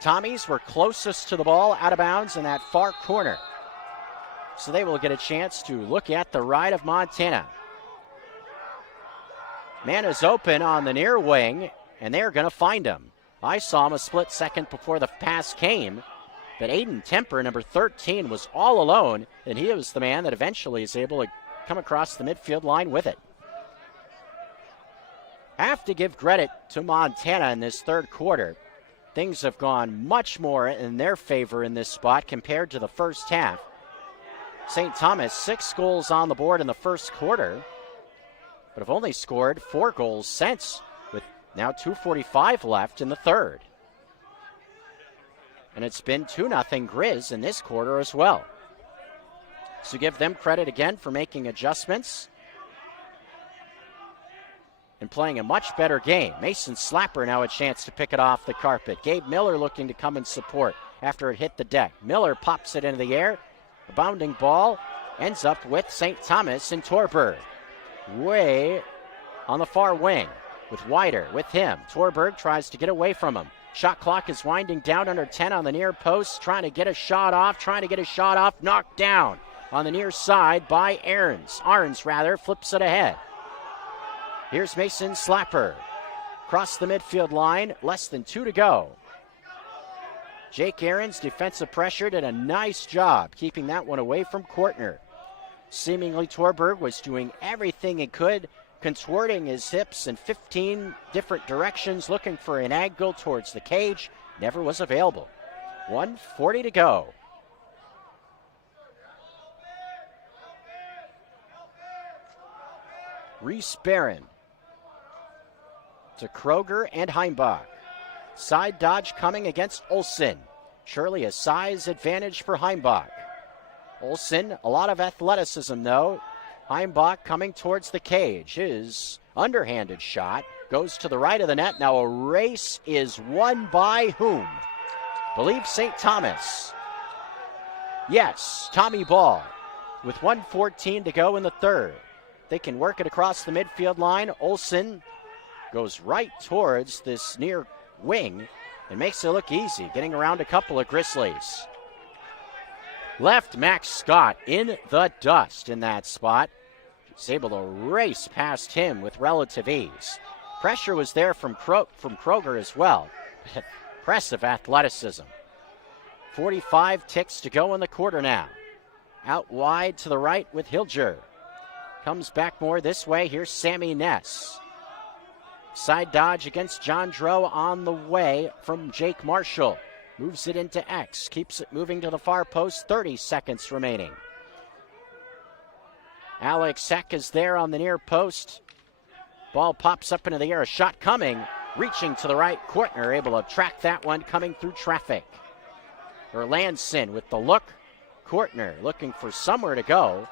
Tommies were closest to the ball, out of bounds in that far corner. So they will get a chance to look at the right of Montana. Man is open on the near wing, and they're going to find him. I saw him a split second before the pass came, but Aiden Temper, number 13, was all alone, and he was the man that eventually is able to come across the midfield line with it. Have to give credit to Montana in this third quarter. Things have gone much more in their favor in this spot compared to the first half. St. Thomas, 6 goals on the board in the first quarter, but have only scored 4 goals since, with now 2:45 left in the third. And it's been 2-0 Griz in this quarter as well. So give them credit again for making adjustments and playing a much better game. Mason Slapper now a chance to pick it off the carpet. Gabe Miller looking to come and support after it hit the deck. Miller pops it into the air. A bounding ball ends up with St. Thomas and Torberg. Way on the far wing with Wider with him. Torberg tries to get away from him. Shot clock is winding down under 10 on the near post. Trying to get a shot off. Knocked down on the near side by Aarons. Arns flips it ahead. Here's Mason Slapper. Across the midfield line. Less than 2 to go. Jake Aarons, defensive pressure, did a nice job keeping that one away from Kortner. Seemingly Torberg was doing everything he could, contorting his hips in 15 different directions, looking for an angle towards the cage. Never was available. 1:40 to go. Reese Barron to Kroger and Heimbach. Side dodge coming against Olsen. Surely a size advantage for Heimbach. Olsen, a lot of athleticism though. Heimbach coming towards the cage. His underhanded shot goes to the right of the net. Now a race is won by whom? Believe St. Thomas. Yes, Tommy Ball with 1:14 to go in the third. They can work it across the midfield line. Olsen goes right towards this near wing and makes it look easy, getting around a couple of Grizzlies. Left Max Scott in the dust in that spot. He's able to race past him with relative ease. Pressure was there from Kroger as well. Impressive athleticism. 45 ticks to go in the quarter now. Out wide to the right with Hilger. Comes back more this way. Here's Sammy Ness. Side dodge against John Drow on the way from Jake Marshall. Moves it into X. Keeps it moving to the far post. 30 seconds remaining. Alex Heck is there on the near post. Ball pops up into the air. A shot coming. Reaching to the right. Kortner able to track that one coming through traffic. Erlandson with the look. Kortner looking for somewhere to go.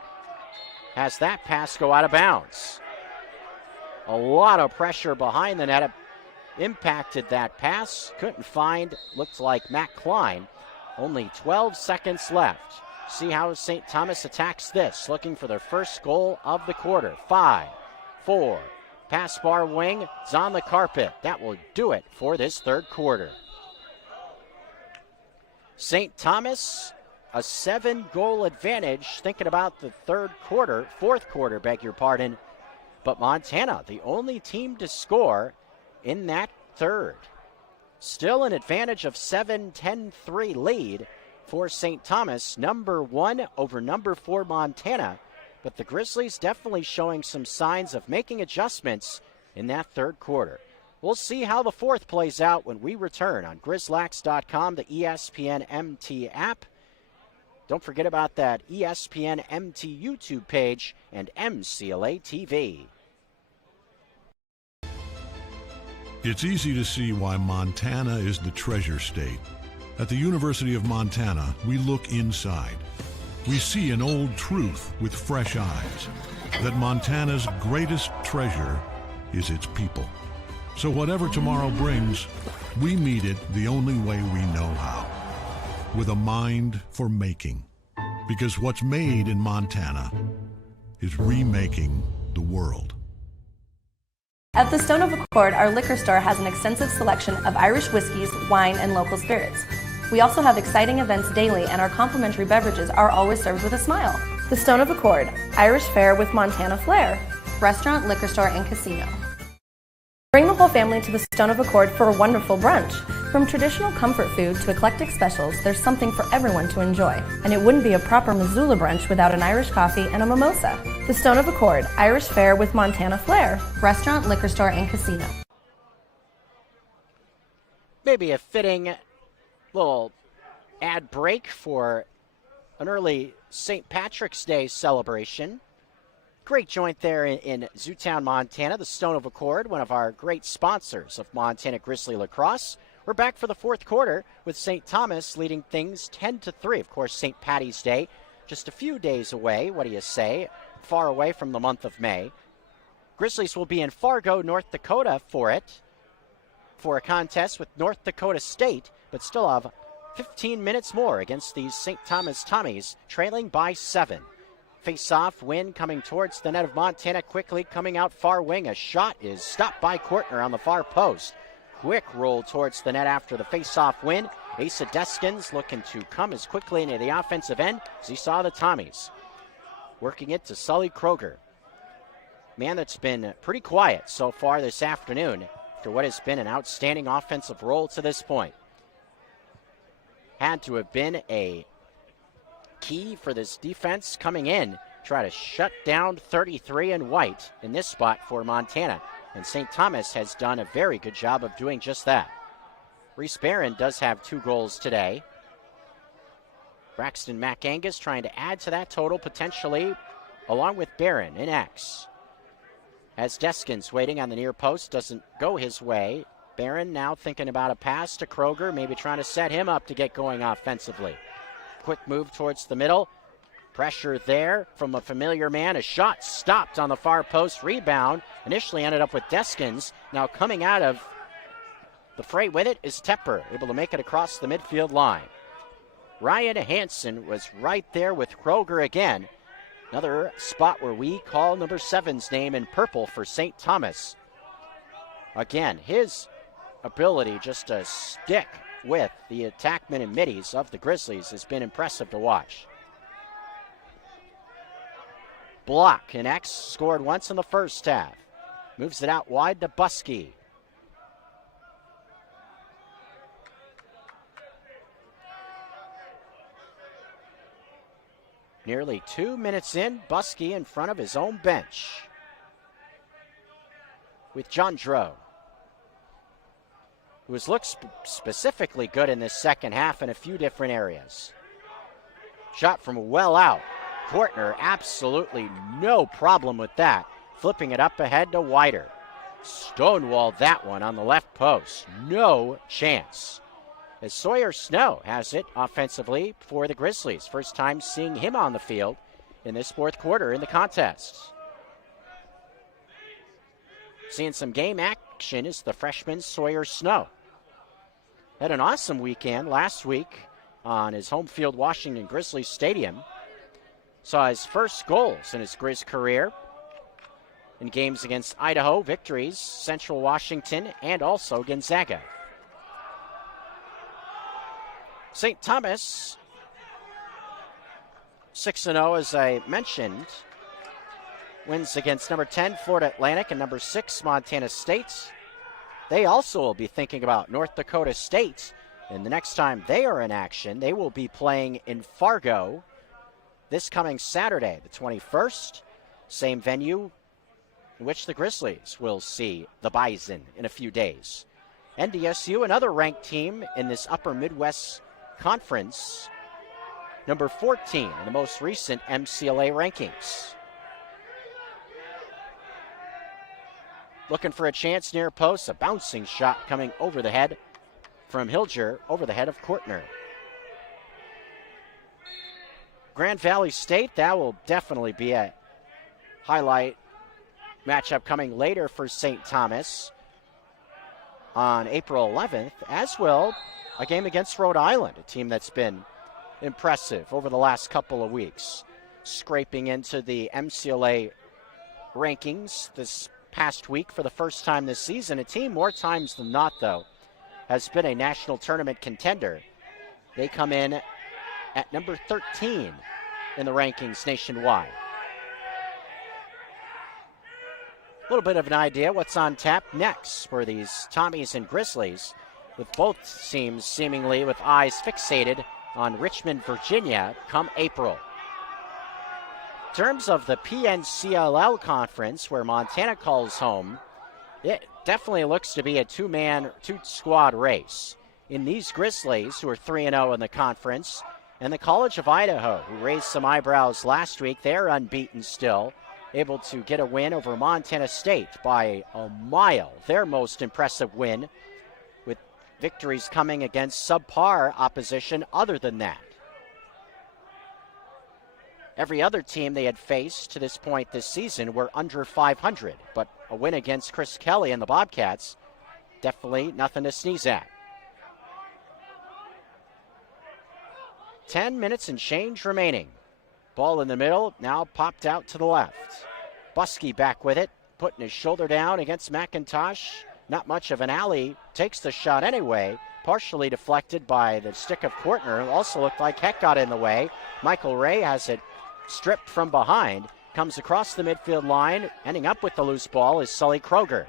Has that pass go out of bounds. A lot of pressure behind the net impacted that pass. Couldn't find, looked like Matt Klein. Only 12 seconds left. See how St. Thomas attacks this. Looking for their first goal of the quarter. 5, 4, pass bar wing. It's on the carpet. That will do it for this third quarter. St. Thomas, a 7-goal advantage. Thinking about the fourth quarter, beg your pardon. But Montana, the only team to score in that third. Still an advantage of 7, 10-3 lead for St. Thomas. Number 1 over number 4 Montana. But the Grizzlies definitely showing some signs of making adjustments in that third quarter. We'll see how the fourth plays out when we return on GrizLax.com, the ESPN MT app. Don't forget about that ESPN MT YouTube page and MCLA TV. It's easy to see why Montana is the treasure state. At the University of Montana, we look inside. We see an old truth with fresh eyes, that Montana's greatest treasure is its people. So whatever tomorrow brings, we meet it the only way we know how, with a mind for making. Because what's made in Montana is remaking the world. At the Stone of Accord, our liquor store has an extensive selection of Irish whiskeys, wine, and local spirits. We also have exciting events daily, and our complimentary beverages are always served with a smile. The Stone of Accord, Irish fare with Montana flair, restaurant, liquor store, and casino. Bring the whole family to the Stone of Accord for a wonderful brunch. From traditional comfort food to eclectic specials, there's something for everyone to enjoy. And it wouldn't be a proper Missoula brunch without an Irish coffee and a mimosa. The Stone of Accord, Irish fare with Montana flair, restaurant, liquor store, and casino. Maybe a fitting little ad break for an early St. Patrick's Day celebration. Great joint there in Zootown, Montana. The Stone of Accord, one of our great sponsors of Montana Grizzly Lacrosse. We're back for the fourth quarter with St. Thomas leading things 10-3. Of course, St. Patty's Day just a few days away. What do you say? Far away from the month of May. Grizzlies will be in Fargo, North Dakota for a contest with North Dakota State, but still have 15 minutes more against these St. Thomas Tommies, trailing by 7. Face-off win coming towards the net of Montana, quickly coming out far wing. A shot is stopped by Kortner on the far post. Quick roll towards the net after the face-off win. Asa Deskins looking to come as quickly into the offensive end as he saw the Tommies. Working it to Sully Kroger. Man that's been pretty quiet so far this afternoon after what has been an outstanding offensive role to this point. Had to have been a key for this defense coming in, try to shut down 33 and white in this spot for Montana. And St. Thomas has done a very good job of doing just that. Reese Barron does have 2 goals today. Braxton McAngus trying to add to that total potentially, along with Barron in X. As Deskins waiting on the near post, doesn't go his way. Barron now thinking about a pass to Kroger, maybe trying to set him up to get going offensively. Quick move towards the middle. Pressure there from a familiar man. A shot stopped on the far post. Rebound initially ended up with Deskins. Now coming out of the fray with it is Tepper, able to make it across the midfield line. Ryan Hansen was right there with Kroger again. Another spot where we call number 7's name in purple for St. Thomas. Again, his ability just to stick with the attackmen and middies of the Grizzlies has been impressive to watch. Block, and X scored once in the first half. Moves it out wide to Buskey. Nearly 2 minutes in, Buskey in front of his own bench with John Droe, who has looked specifically good in this second half in a few different areas. Shot from well out. Kortner, absolutely no problem with that. Flipping it up ahead to Wider. Stonewalled that one on the left post. No chance. As Sawyer Snow has it offensively for the Grizzlies. First time seeing him on the field in this fourth quarter in the contest. Seeing some game action is the freshman Sawyer Snow. Had an awesome weekend last week on his home field, Washington Grizzlies Stadium. Saw his first goals in his Grizz career in games against Idaho, victories, Central Washington, and also Gonzaga. St. Thomas, 6-0 as I mentioned. Wins against number 10, Florida Atlantic, and number 6, Montana State. They also will be thinking about North Dakota State. And the next time they are in action, they will be playing in Fargo this coming Saturday, the 21st. Same venue in which the Grizzlies will see the Bison in a few days. NDSU, another ranked team in this upper Midwest Conference, number 14 in the most recent MCLA rankings. Looking for a chance near post, a bouncing shot coming over the head from Hilger, over the head of Kortner. Grand Valley State, that will definitely be a highlight matchup coming later for St. Thomas on April 11th, as will a game against Rhode Island, a team that's been impressive over the last couple of weeks, scraping into the MCLA rankings this past week for the first time this season. A team more times than not, though, has been a national tournament contender. They come in at number 13 in the rankings nationwide. A little bit of an idea what's on tap next for these Tommies and Grizzlies, with both teams seemingly with eyes fixated on Richmond, Virginia come April. In terms of the PNCLL conference, where Montana calls home, it definitely looks to be a two-squad race. In these Grizzlies, who are 3-0 in the conference, and the College of Idaho, who raised some eyebrows last week, they're unbeaten still. able to get a win over Montana State by a mile. Their most impressive win, with victories coming against subpar opposition other than that. Every other team they had faced to this point this season were under 500, but a win against Chris Kelly and the Bobcats, definitely nothing to sneeze at. 10 minutes and change remaining. Ball in the middle, now popped out to the left. Buskey back with it, putting his shoulder down against McIntosh. Not much of an alley, takes the shot anyway, partially deflected by the stick of Kortner. Also looked like Heck got in the way. Michael Ray has it stripped from behind, comes across the midfield line, ending up with the loose ball is Sully Kroger.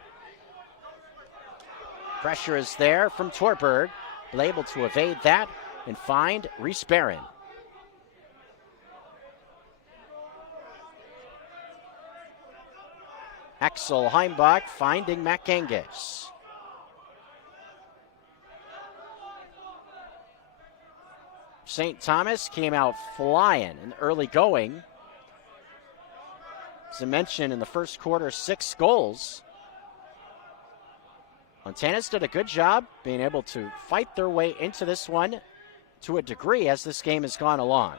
Pressure is there from Torberg, able to evade that and find Reese Barron. Axel Heimbach finding Mac Angus. St. Thomas came out flying in early going. As I mentioned, in the first quarter, 6 goals. Montana's did a good job being able to fight their way into this one to a degree as this game has gone along.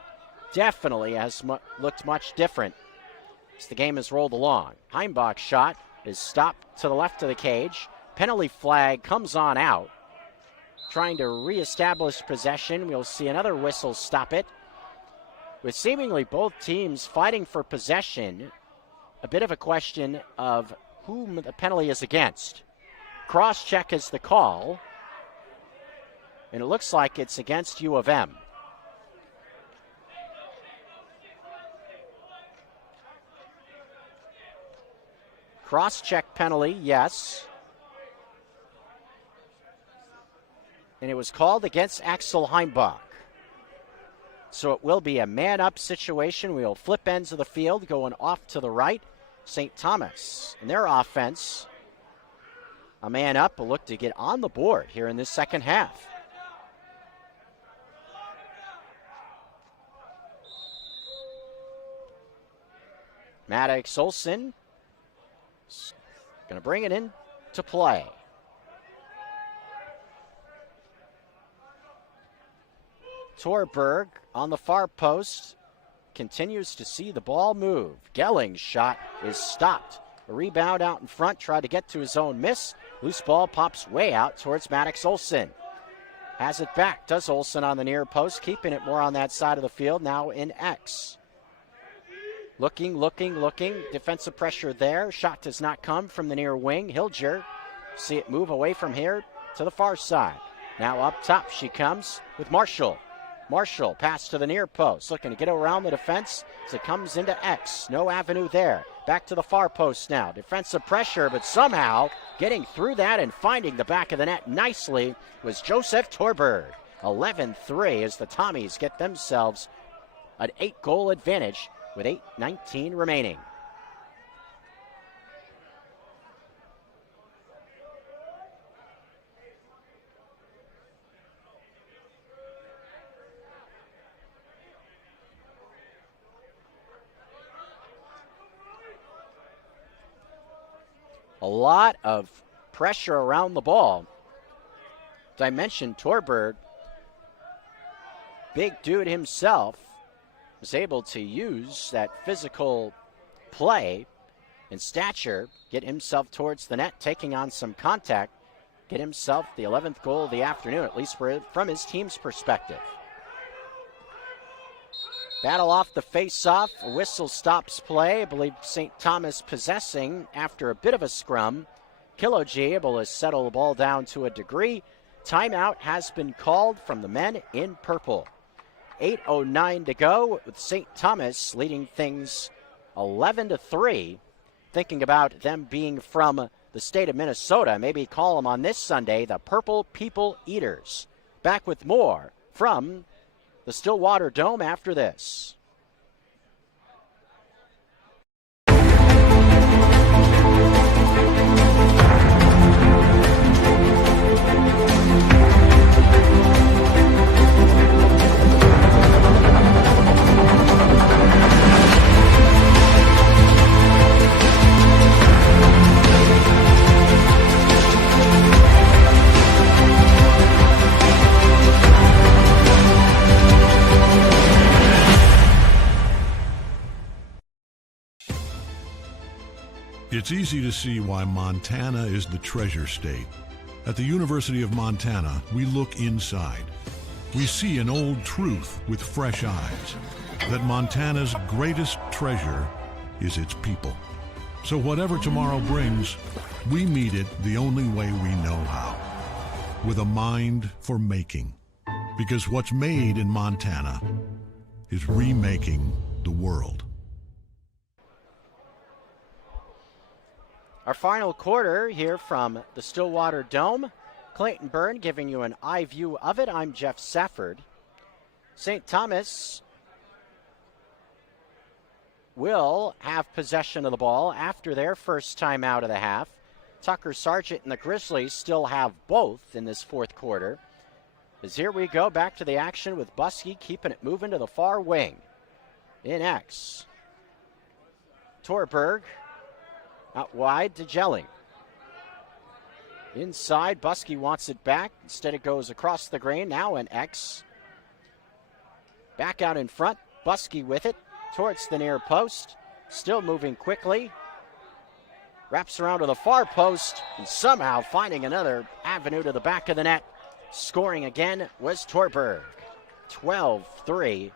Definitely has looked much different as the game has rolled along. Heimbach's shot is stopped to the left of the cage. Penalty flag comes on out. Trying to reestablish possession. We'll see another whistle stop it. With seemingly both teams fighting for possession, a bit of a question of whom the penalty is against. Cross-check is the call, and it looks like it's against U of M. Cross-check penalty, yes. And it was called against Axel Heimbach. So it will be a man-up situation. We'll flip ends of the field going off to the right. St. Thomas and their offense, a man up, will look to get on the board here in this second half. Maddox Olsen going to bring it in to play. Torberg on the far post continues to see the ball move. Gelling's shot is stopped. A rebound out in front, tried to get to his own miss. Loose ball pops way out towards Maddox Olsen. Has it back, does Olsen on the near post, keeping it more on that side of the field, now in X. Looking. Defensive pressure there. Shot does not come from the near wing. Hilger, see it move away from here to the far side. Now up top she comes with Marshall. Marshall, pass to the near post, looking to get around the defense as it comes into X. No avenue there. Back to the far post now. Defensive pressure, but somehow getting through that and finding the back of the net nicely was Joseph Torberg. 11-3 as the Tommies get themselves an 8-goal advantage with 8:19 remaining. A lot of pressure around the ball. As I mentioned, Torberg, big dude himself, was able to use that physical play and stature, get himself towards the net, taking on some contact, get himself the 11th goal of the afternoon, at least from his team's perspective. Battle off the face-off. A whistle stops play. I believe St. Thomas possessing after a bit of a scrum. Kiloji able to settle the ball down to a degree. Timeout has been called from the men in purple. 8:09 to go with St. Thomas leading things 11-3. Thinking about them being from the state of Minnesota, maybe call them on this Sunday the Purple People Eaters. Back with more from the Stillwater Dome after this. It's easy to see why Montana is the treasure state. At the University of Montana, we look inside. We see an old truth with fresh eyes, that Montana's greatest treasure is its people. So whatever tomorrow brings, we meet it the only way we know how, with a mind for making. Because what's made in Montana is remaking the world. Our final quarter here from the Stillwater Dome. Clayton Byrne giving you an eye view of it. I'm Jeff Safford. St. Thomas will have possession of the ball after their first time out of the half. Tucker Sargent and the Grizzlies still have both in this fourth quarter. As here we go back to the action with Buskey keeping it moving to the far wing. In X. Torberg out wide to Jelling. Inside, Buskey wants it back. Instead it goes across the grain. Now in X. Back out in front. Buskey with it towards the near post. Still moving quickly. Wraps around to the far post and somehow finding another avenue to the back of the net. Scoring again was Torberg. 12-3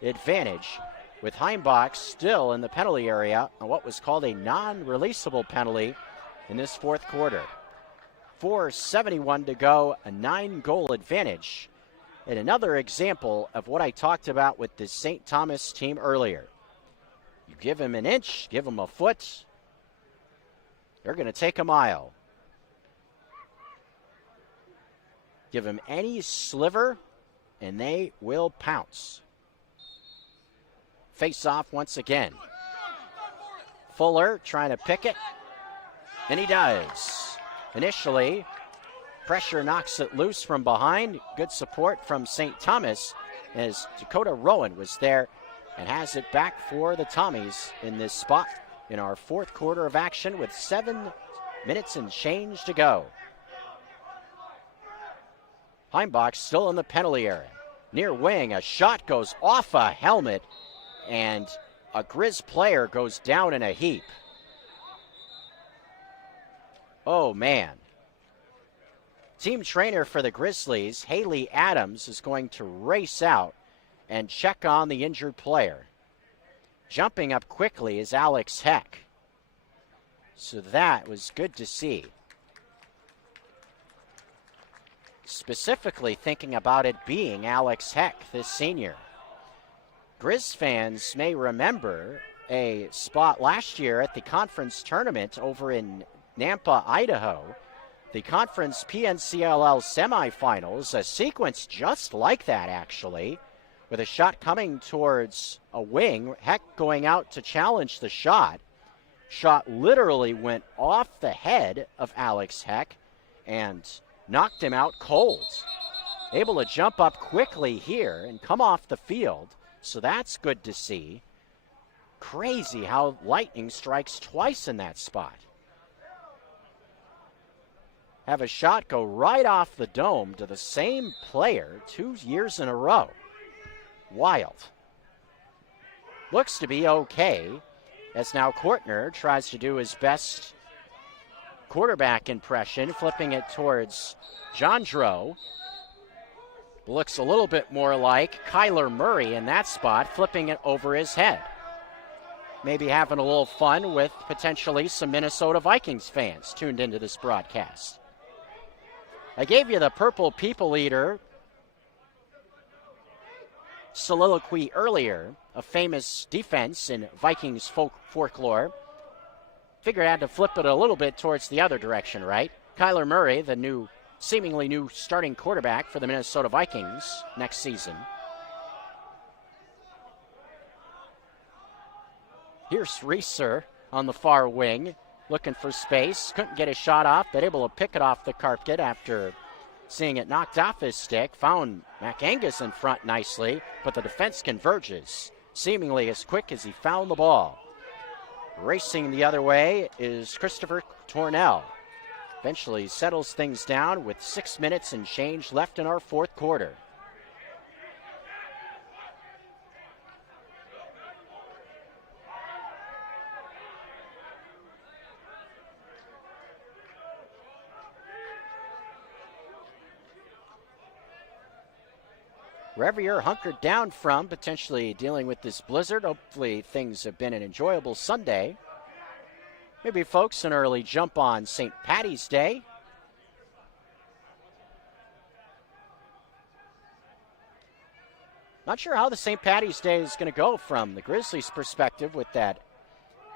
advantage with Heimbach still in the penalty area on what was called a non-releasable penalty in this fourth quarter. 4:71 to go, a 9-goal advantage. And another example of what I talked about with the St. Thomas team earlier. You give them an inch, give them a foot, they're going to take a mile. Give them any sliver, and they will pounce. Face off once again. Fuller trying to pick it, and he does. Initially, pressure knocks it loose from behind. Good support from St. Thomas as Dakota Rowan was there and has it back for the Tommies in this spot in our fourth quarter of action with 7 minutes and change to go. Heimbach still in the penalty area. Near wing, a shot goes off a helmet, and a Grizz player goes down in a heap. Oh, man. Team trainer for the Grizzlies, Haley Adams, is going to race out and check on the injured player. Jumping up quickly is Alex Heck. So that was good to see. Specifically thinking about it being Alex Heck, this senior. Grizz fans may remember a spot last year at the conference tournament over in Nampa, Idaho. The conference PNCLL semifinals, a sequence just like that actually, with a shot coming towards a wing, Heck going out to challenge the shot. Shot literally went off the head of Alex Heck and knocked him out cold. Able to jump up quickly here and come off the field, so that's good to see. Crazy how lightning strikes twice in that spot. Have a shot go right off the dome to the same player 2 years in a row. Wild. Looks to be okay, as now Kortner tries to do his best quarterback impression, flipping it towards Jandro. Looks a little bit more like Kyler Murray in that spot, flipping it over his head. Maybe having a little fun with potentially some Minnesota Vikings fans tuned into this broadcast. I gave you the Purple People Eater soliloquy earlier, a famous defense in Vikings folklore. Figured I had to flip it a little bit towards the other direction, right? Kyler Murray, the seemingly new starting quarterback for the Minnesota Vikings next season. Here's Reeser on the far wing, looking for space. Couldn't get a shot off, but able to pick it off the carpet after seeing it knocked off his stick. Found McAngus in front nicely, but the defense converges, seemingly as quick as he found the ball. Racing the other way is Christopher Tornell. Eventually settles things down with 6 minutes and change left in our fourth quarter. wherever you're hunkered down from, potentially dealing with this blizzard, hopefully things have been an enjoyable Sunday. Maybe folks an early jump on St. Patty's Day. Not sure how the St. Patty's Day is going to go from the Grizzlies' perspective with that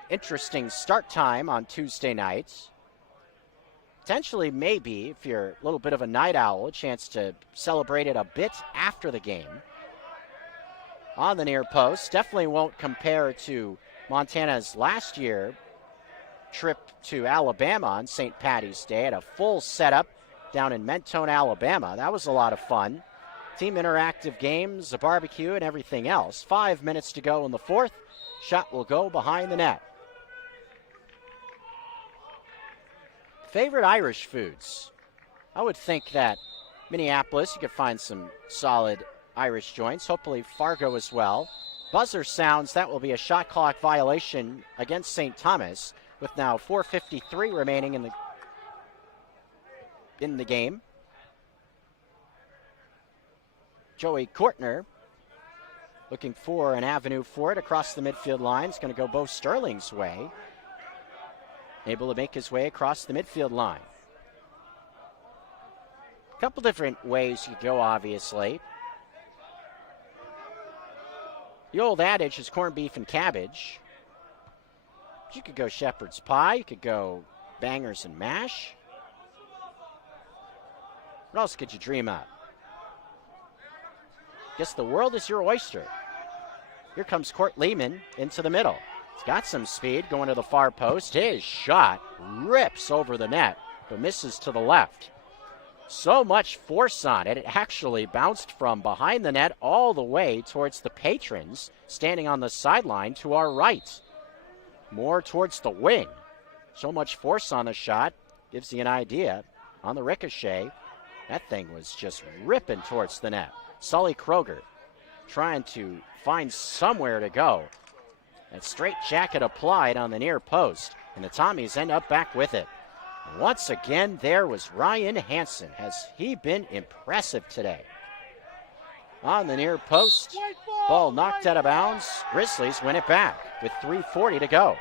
interesting start time on Tuesday nights. Potentially, maybe, if you're a little bit of a night owl, a chance to celebrate it a bit after the game. On the near post, definitely won't compare to Montana's last year trip to Alabama on St. Patty's Day at a full setup down in Mentone, Alabama. That was a lot of fun. Team interactive games, a barbecue, and everything else. 5 minutes to go in the fourth. Shot will go behind the net. Favorite Irish foods. I would think that Minneapolis, you could find some solid Irish joints. Hopefully Fargo as well. Buzzer sounds. That will be a shot clock violation against St. Thomas with now 4:53 remaining in the game. Joey Kortner looking for an avenue for it across the midfield line. It's going to go Bo Sterling's way. Able to make his way across the midfield line. A couple different ways you go, obviously. The old adage is corned beef and cabbage. You could go shepherd's pie. You could go bangers and mash. What else could you dream up? Guess the world is your oyster. Here comes Court Lehman into the middle. He's got some speed going to the far post. His shot rips over the net, but misses to the left. So much force on it. It actually bounced from behind the net all the way towards the patrons standing on the sideline to our right. More towards the wing. So much force on the shot. Gives you an idea. On the ricochet, that thing was just ripping towards the net. Sully Kroger trying to find somewhere to go. That straight jacket applied on the near post, and the Tommies end up back with it. And once again, there was Ryan Hansen. Has he been impressive today? On the near post, ball knocked out of bounds. Grizzlies win it back with 3:40 to go.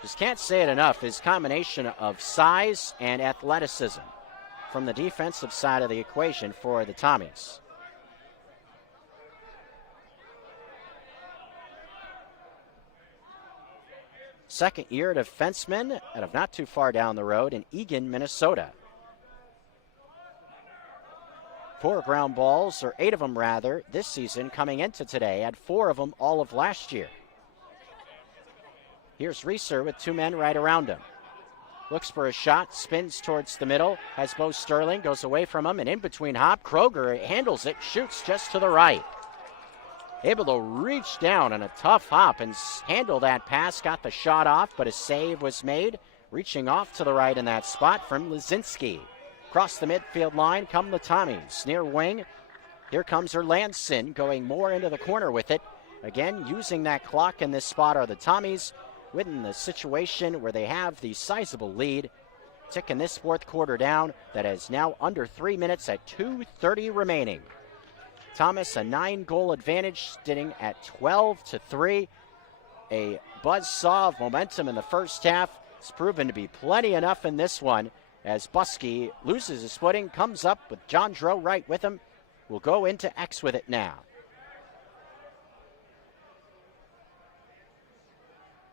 Just can't say it enough. His combination of size and athleticism from the defensive side of the equation for the Tommies. Second year defenseman out of not too far down the road in Eagan, Minnesota. 4 ground balls, or 8 of them rather, this season coming into today. Had 4 of them all of last year. Here's Reeser with 2 men right around him. Looks for a shot, spins towards the middle, has Bo Sterling, goes away from him, and in between hop, Kroger handles it, shoots just to the right. Able to reach down on a tough hop and handle that pass, got the shot off, but a save was made. Reaching off to the right in that spot from Lazinski. Across the midfield line come the Tommies. Near wing, here comes Erlandson going more into the corner with it. Again, using that clock in this spot are the Tommies, within the situation where they have the sizable lead. Ticking this fourth quarter down that is now under 3 minutes at 2:30 remaining. Thomas a 9-goal advantage, sitting at 12-3. A buzzsaw of momentum in the first half. It's proven to be plenty enough in this one as Buskey loses his footing, comes up with John Drow right with him. Will go into X with it now.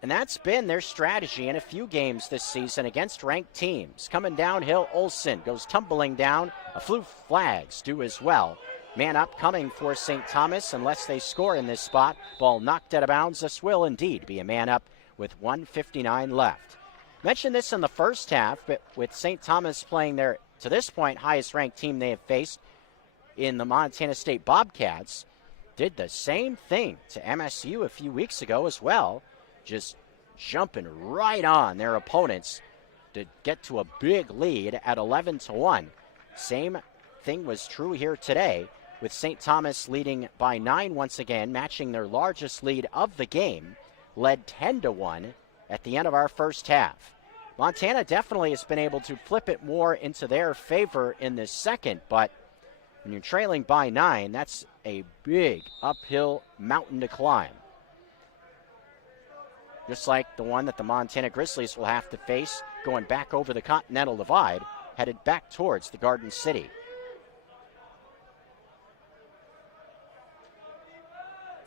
And that's been their strategy in a few games this season against ranked teams. Coming downhill, Olsen goes tumbling down. A few flags do as well. Man up coming for St. Thomas unless they score in this spot. Ball knocked out of bounds. This will indeed be a man up with 1:59 left. Mentioned this in the first half, but with St. Thomas playing their, to this point, highest ranked team they have faced in the Montana State Bobcats, did the same thing to MSU a few weeks ago as well. Just jumping right on their opponents to get to a big lead at 11-1. Same thing was true here today, with St. Thomas leading by 9 once again, matching their largest lead of the game, led 10-1 at the end of our first half. Montana definitely has been able to flip it more into their favor in this second, but When you're trailing by 9, that's a big uphill mountain to climb. Just like the one that the Montana Grizzlies will have to face going back over the Continental Divide, headed back towards the Garden City.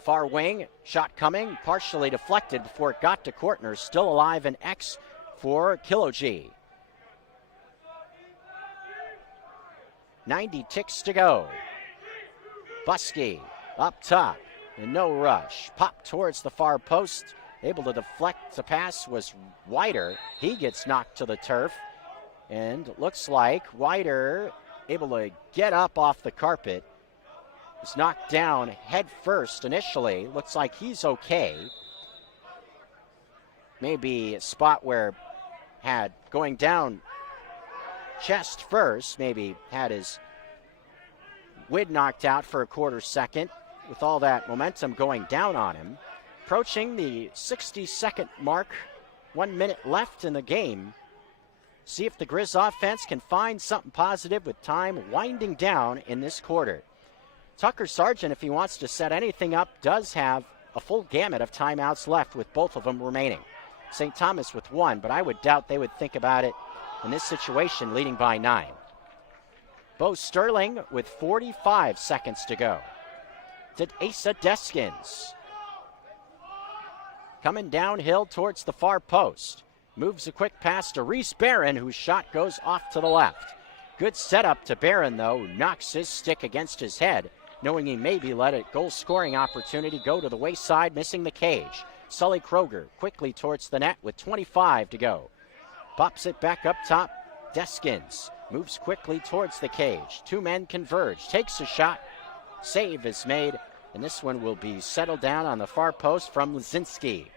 Far wing, shot coming, partially deflected before it got to Kortner. Still alive in X for Kilo G. 90 ticks to go. Buskey up top, and no rush. Pop towards the far post, able to deflect. The pass was Wider. He gets knocked to the turf, and looks like Wider able to get up off the carpet. Was knocked down head first initially. Looks like he's okay. Maybe a spot where had going down chest first, maybe had his Wid knocked out for a quarter second with all that momentum going down on him. Approaching the 60-second mark, 1 minute left in the game. See if the Grizz offense can find something positive with time winding down in this quarter. Tucker Sargent, if he wants to set anything up, does have a full gamut of timeouts left with both of them remaining. St. Thomas with 1, but I would doubt they would think about it in this situation, leading by 9. Bo Sterling with 45 seconds to go. To Asa Deskins. Coming downhill towards the far post. Moves a quick pass to Reese Barron, whose shot goes off to the left. Good setup to Barron, though. Knocks his stick against his head, knowing he maybe let a goal-scoring opportunity go to the wayside, missing the cage. Sully Kroger quickly towards the net with 25 to go. Pops it back up top. Deskins moves quickly towards the cage. 2 men converge. Takes a shot. Save is made, and this one will be settled down on the far post from Lazinski.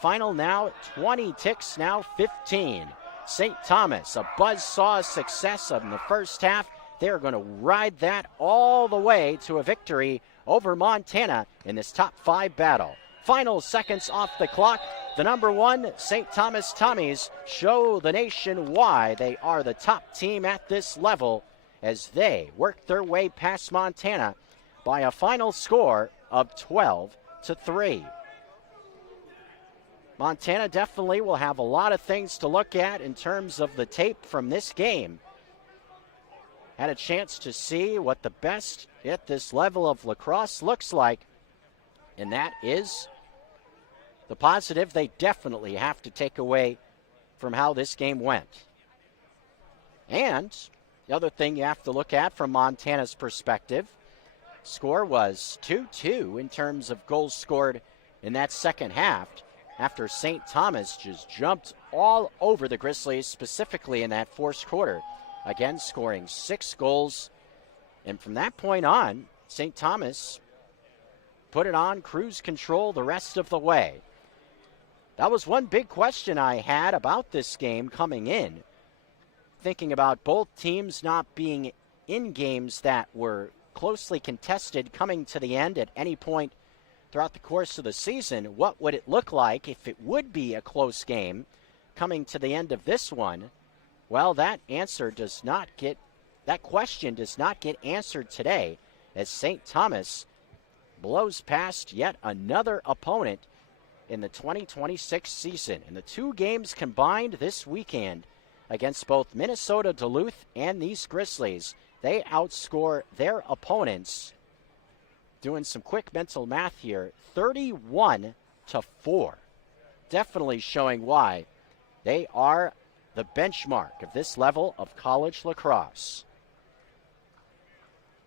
Final now 20 ticks, now 15. St. Thomas, a buzzsaw success in the first half. They're going to ride that all the way to a victory over Montana in this top 5 battle. Final seconds off the clock. The number 1 St. Thomas Tommies show the nation why they are the top team at this level as they work their way past Montana by a final score of 12-3. Montana definitely will have a lot of things to look at in terms of the tape from this game. Had a chance to see what the best at this level of lacrosse looks like, and that is the positive they definitely have to take away from how this game went. And the other thing you have to look at from Montana's perspective, score was 2-2 in terms of goals scored in that second half, after St. Thomas just jumped all over the Grizzlies, specifically in that fourth quarter. Again, scoring 6 goals. And from that point on, St. Thomas put it on cruise control the rest of the way. That was one big question I had about this game coming in. Thinking about both teams not being in games that were closely contested coming to the end at any point throughout the course of the season. What would it look like if it would be a close game coming to the end of this one? Well, that question does not get answered today as St. Thomas blows past yet another opponent in the 2026 season. In the 2 games combined this weekend against both Minnesota Duluth and these Grizzlies, they outscore their opponents, doing some quick mental math here, 31-4. Definitely showing why they are the benchmark of this level of college lacrosse.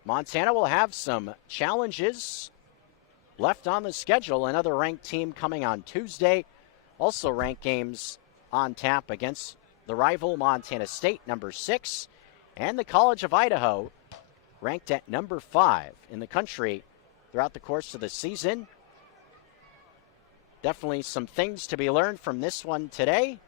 Montana will have some challenges left on the schedule. Another ranked team coming on Tuesday. Also ranked games on tap against the rival Montana State, number 6, and the College of Idaho, ranked at number 5 in the country throughout the course of the season. Definitely some things to be learned from this one today,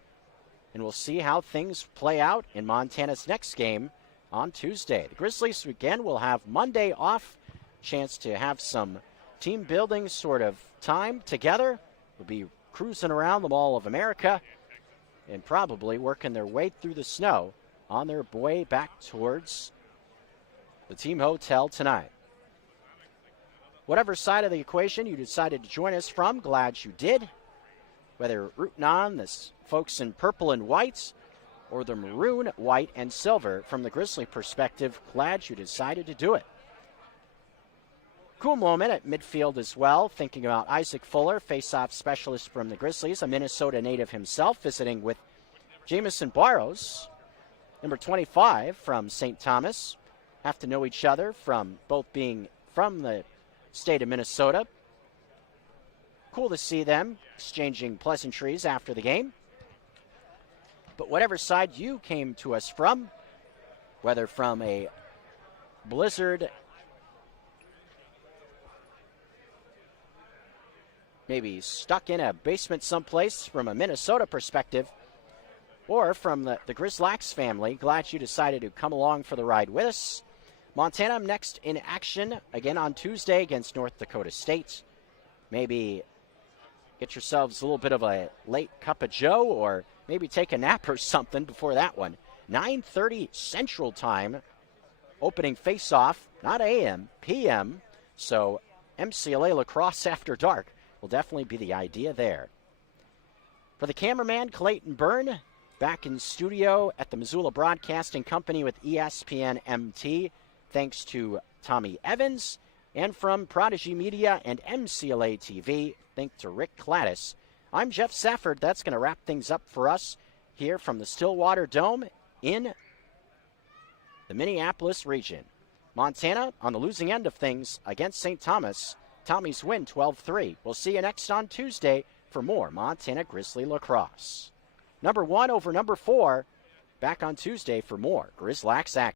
and we'll see how things play out in Montana's next game on Tuesday. The Grizzlies, again, will have Monday off, chance to have some team building sort of time together. We'll be cruising around the Mall of America and probably working their way through the snow on their way back towards the team hotel tonight. Whatever side of the equation you decided to join us from, glad you did. Whether rooting on the folks in purple and white or the maroon, white, and silver, from the Grizzly perspective, glad you decided to do it. Cool moment at midfield as well, thinking about Isaac Fuller, face-off specialist from the Grizzlies, a Minnesota native himself, visiting with Jamison Barrows, number 25 from St. Thomas. Have to know each other from both being from the state of Minnesota. Cool to see them exchanging pleasantries after the game. But whatever side you came to us from, whether from a blizzard, maybe stuck in a basement someplace from a Minnesota perspective, or from the Griz Lacrosse family, glad you decided to come along for the ride with us. Montana next in action again on Tuesday against North Dakota State. Maybe get yourselves a little bit of a late cup of joe, or maybe take a nap or something before that one. 9:30 Central Time, opening face-off, not AM, PM. So MCLA Lacrosse after dark will definitely be the idea there. For the cameraman, Clayton Byrne, back in studio at the Missoula Broadcasting Company with ESPN MT, thanks to Tommy Evans. And from Prodigy Media and MCLA TV, thanks to Rick Cladis. I'm Jeff Safford. That's going to wrap things up for us here from the Stillwater Dome in the Minneapolis region. Montana on the losing end of things against St. Thomas. Tommy's win 12-3. We'll see you next on Tuesday for more Montana Grizzly Lacrosse. Number 1 over number 4. Back on Tuesday for more Griz Lacrosse action.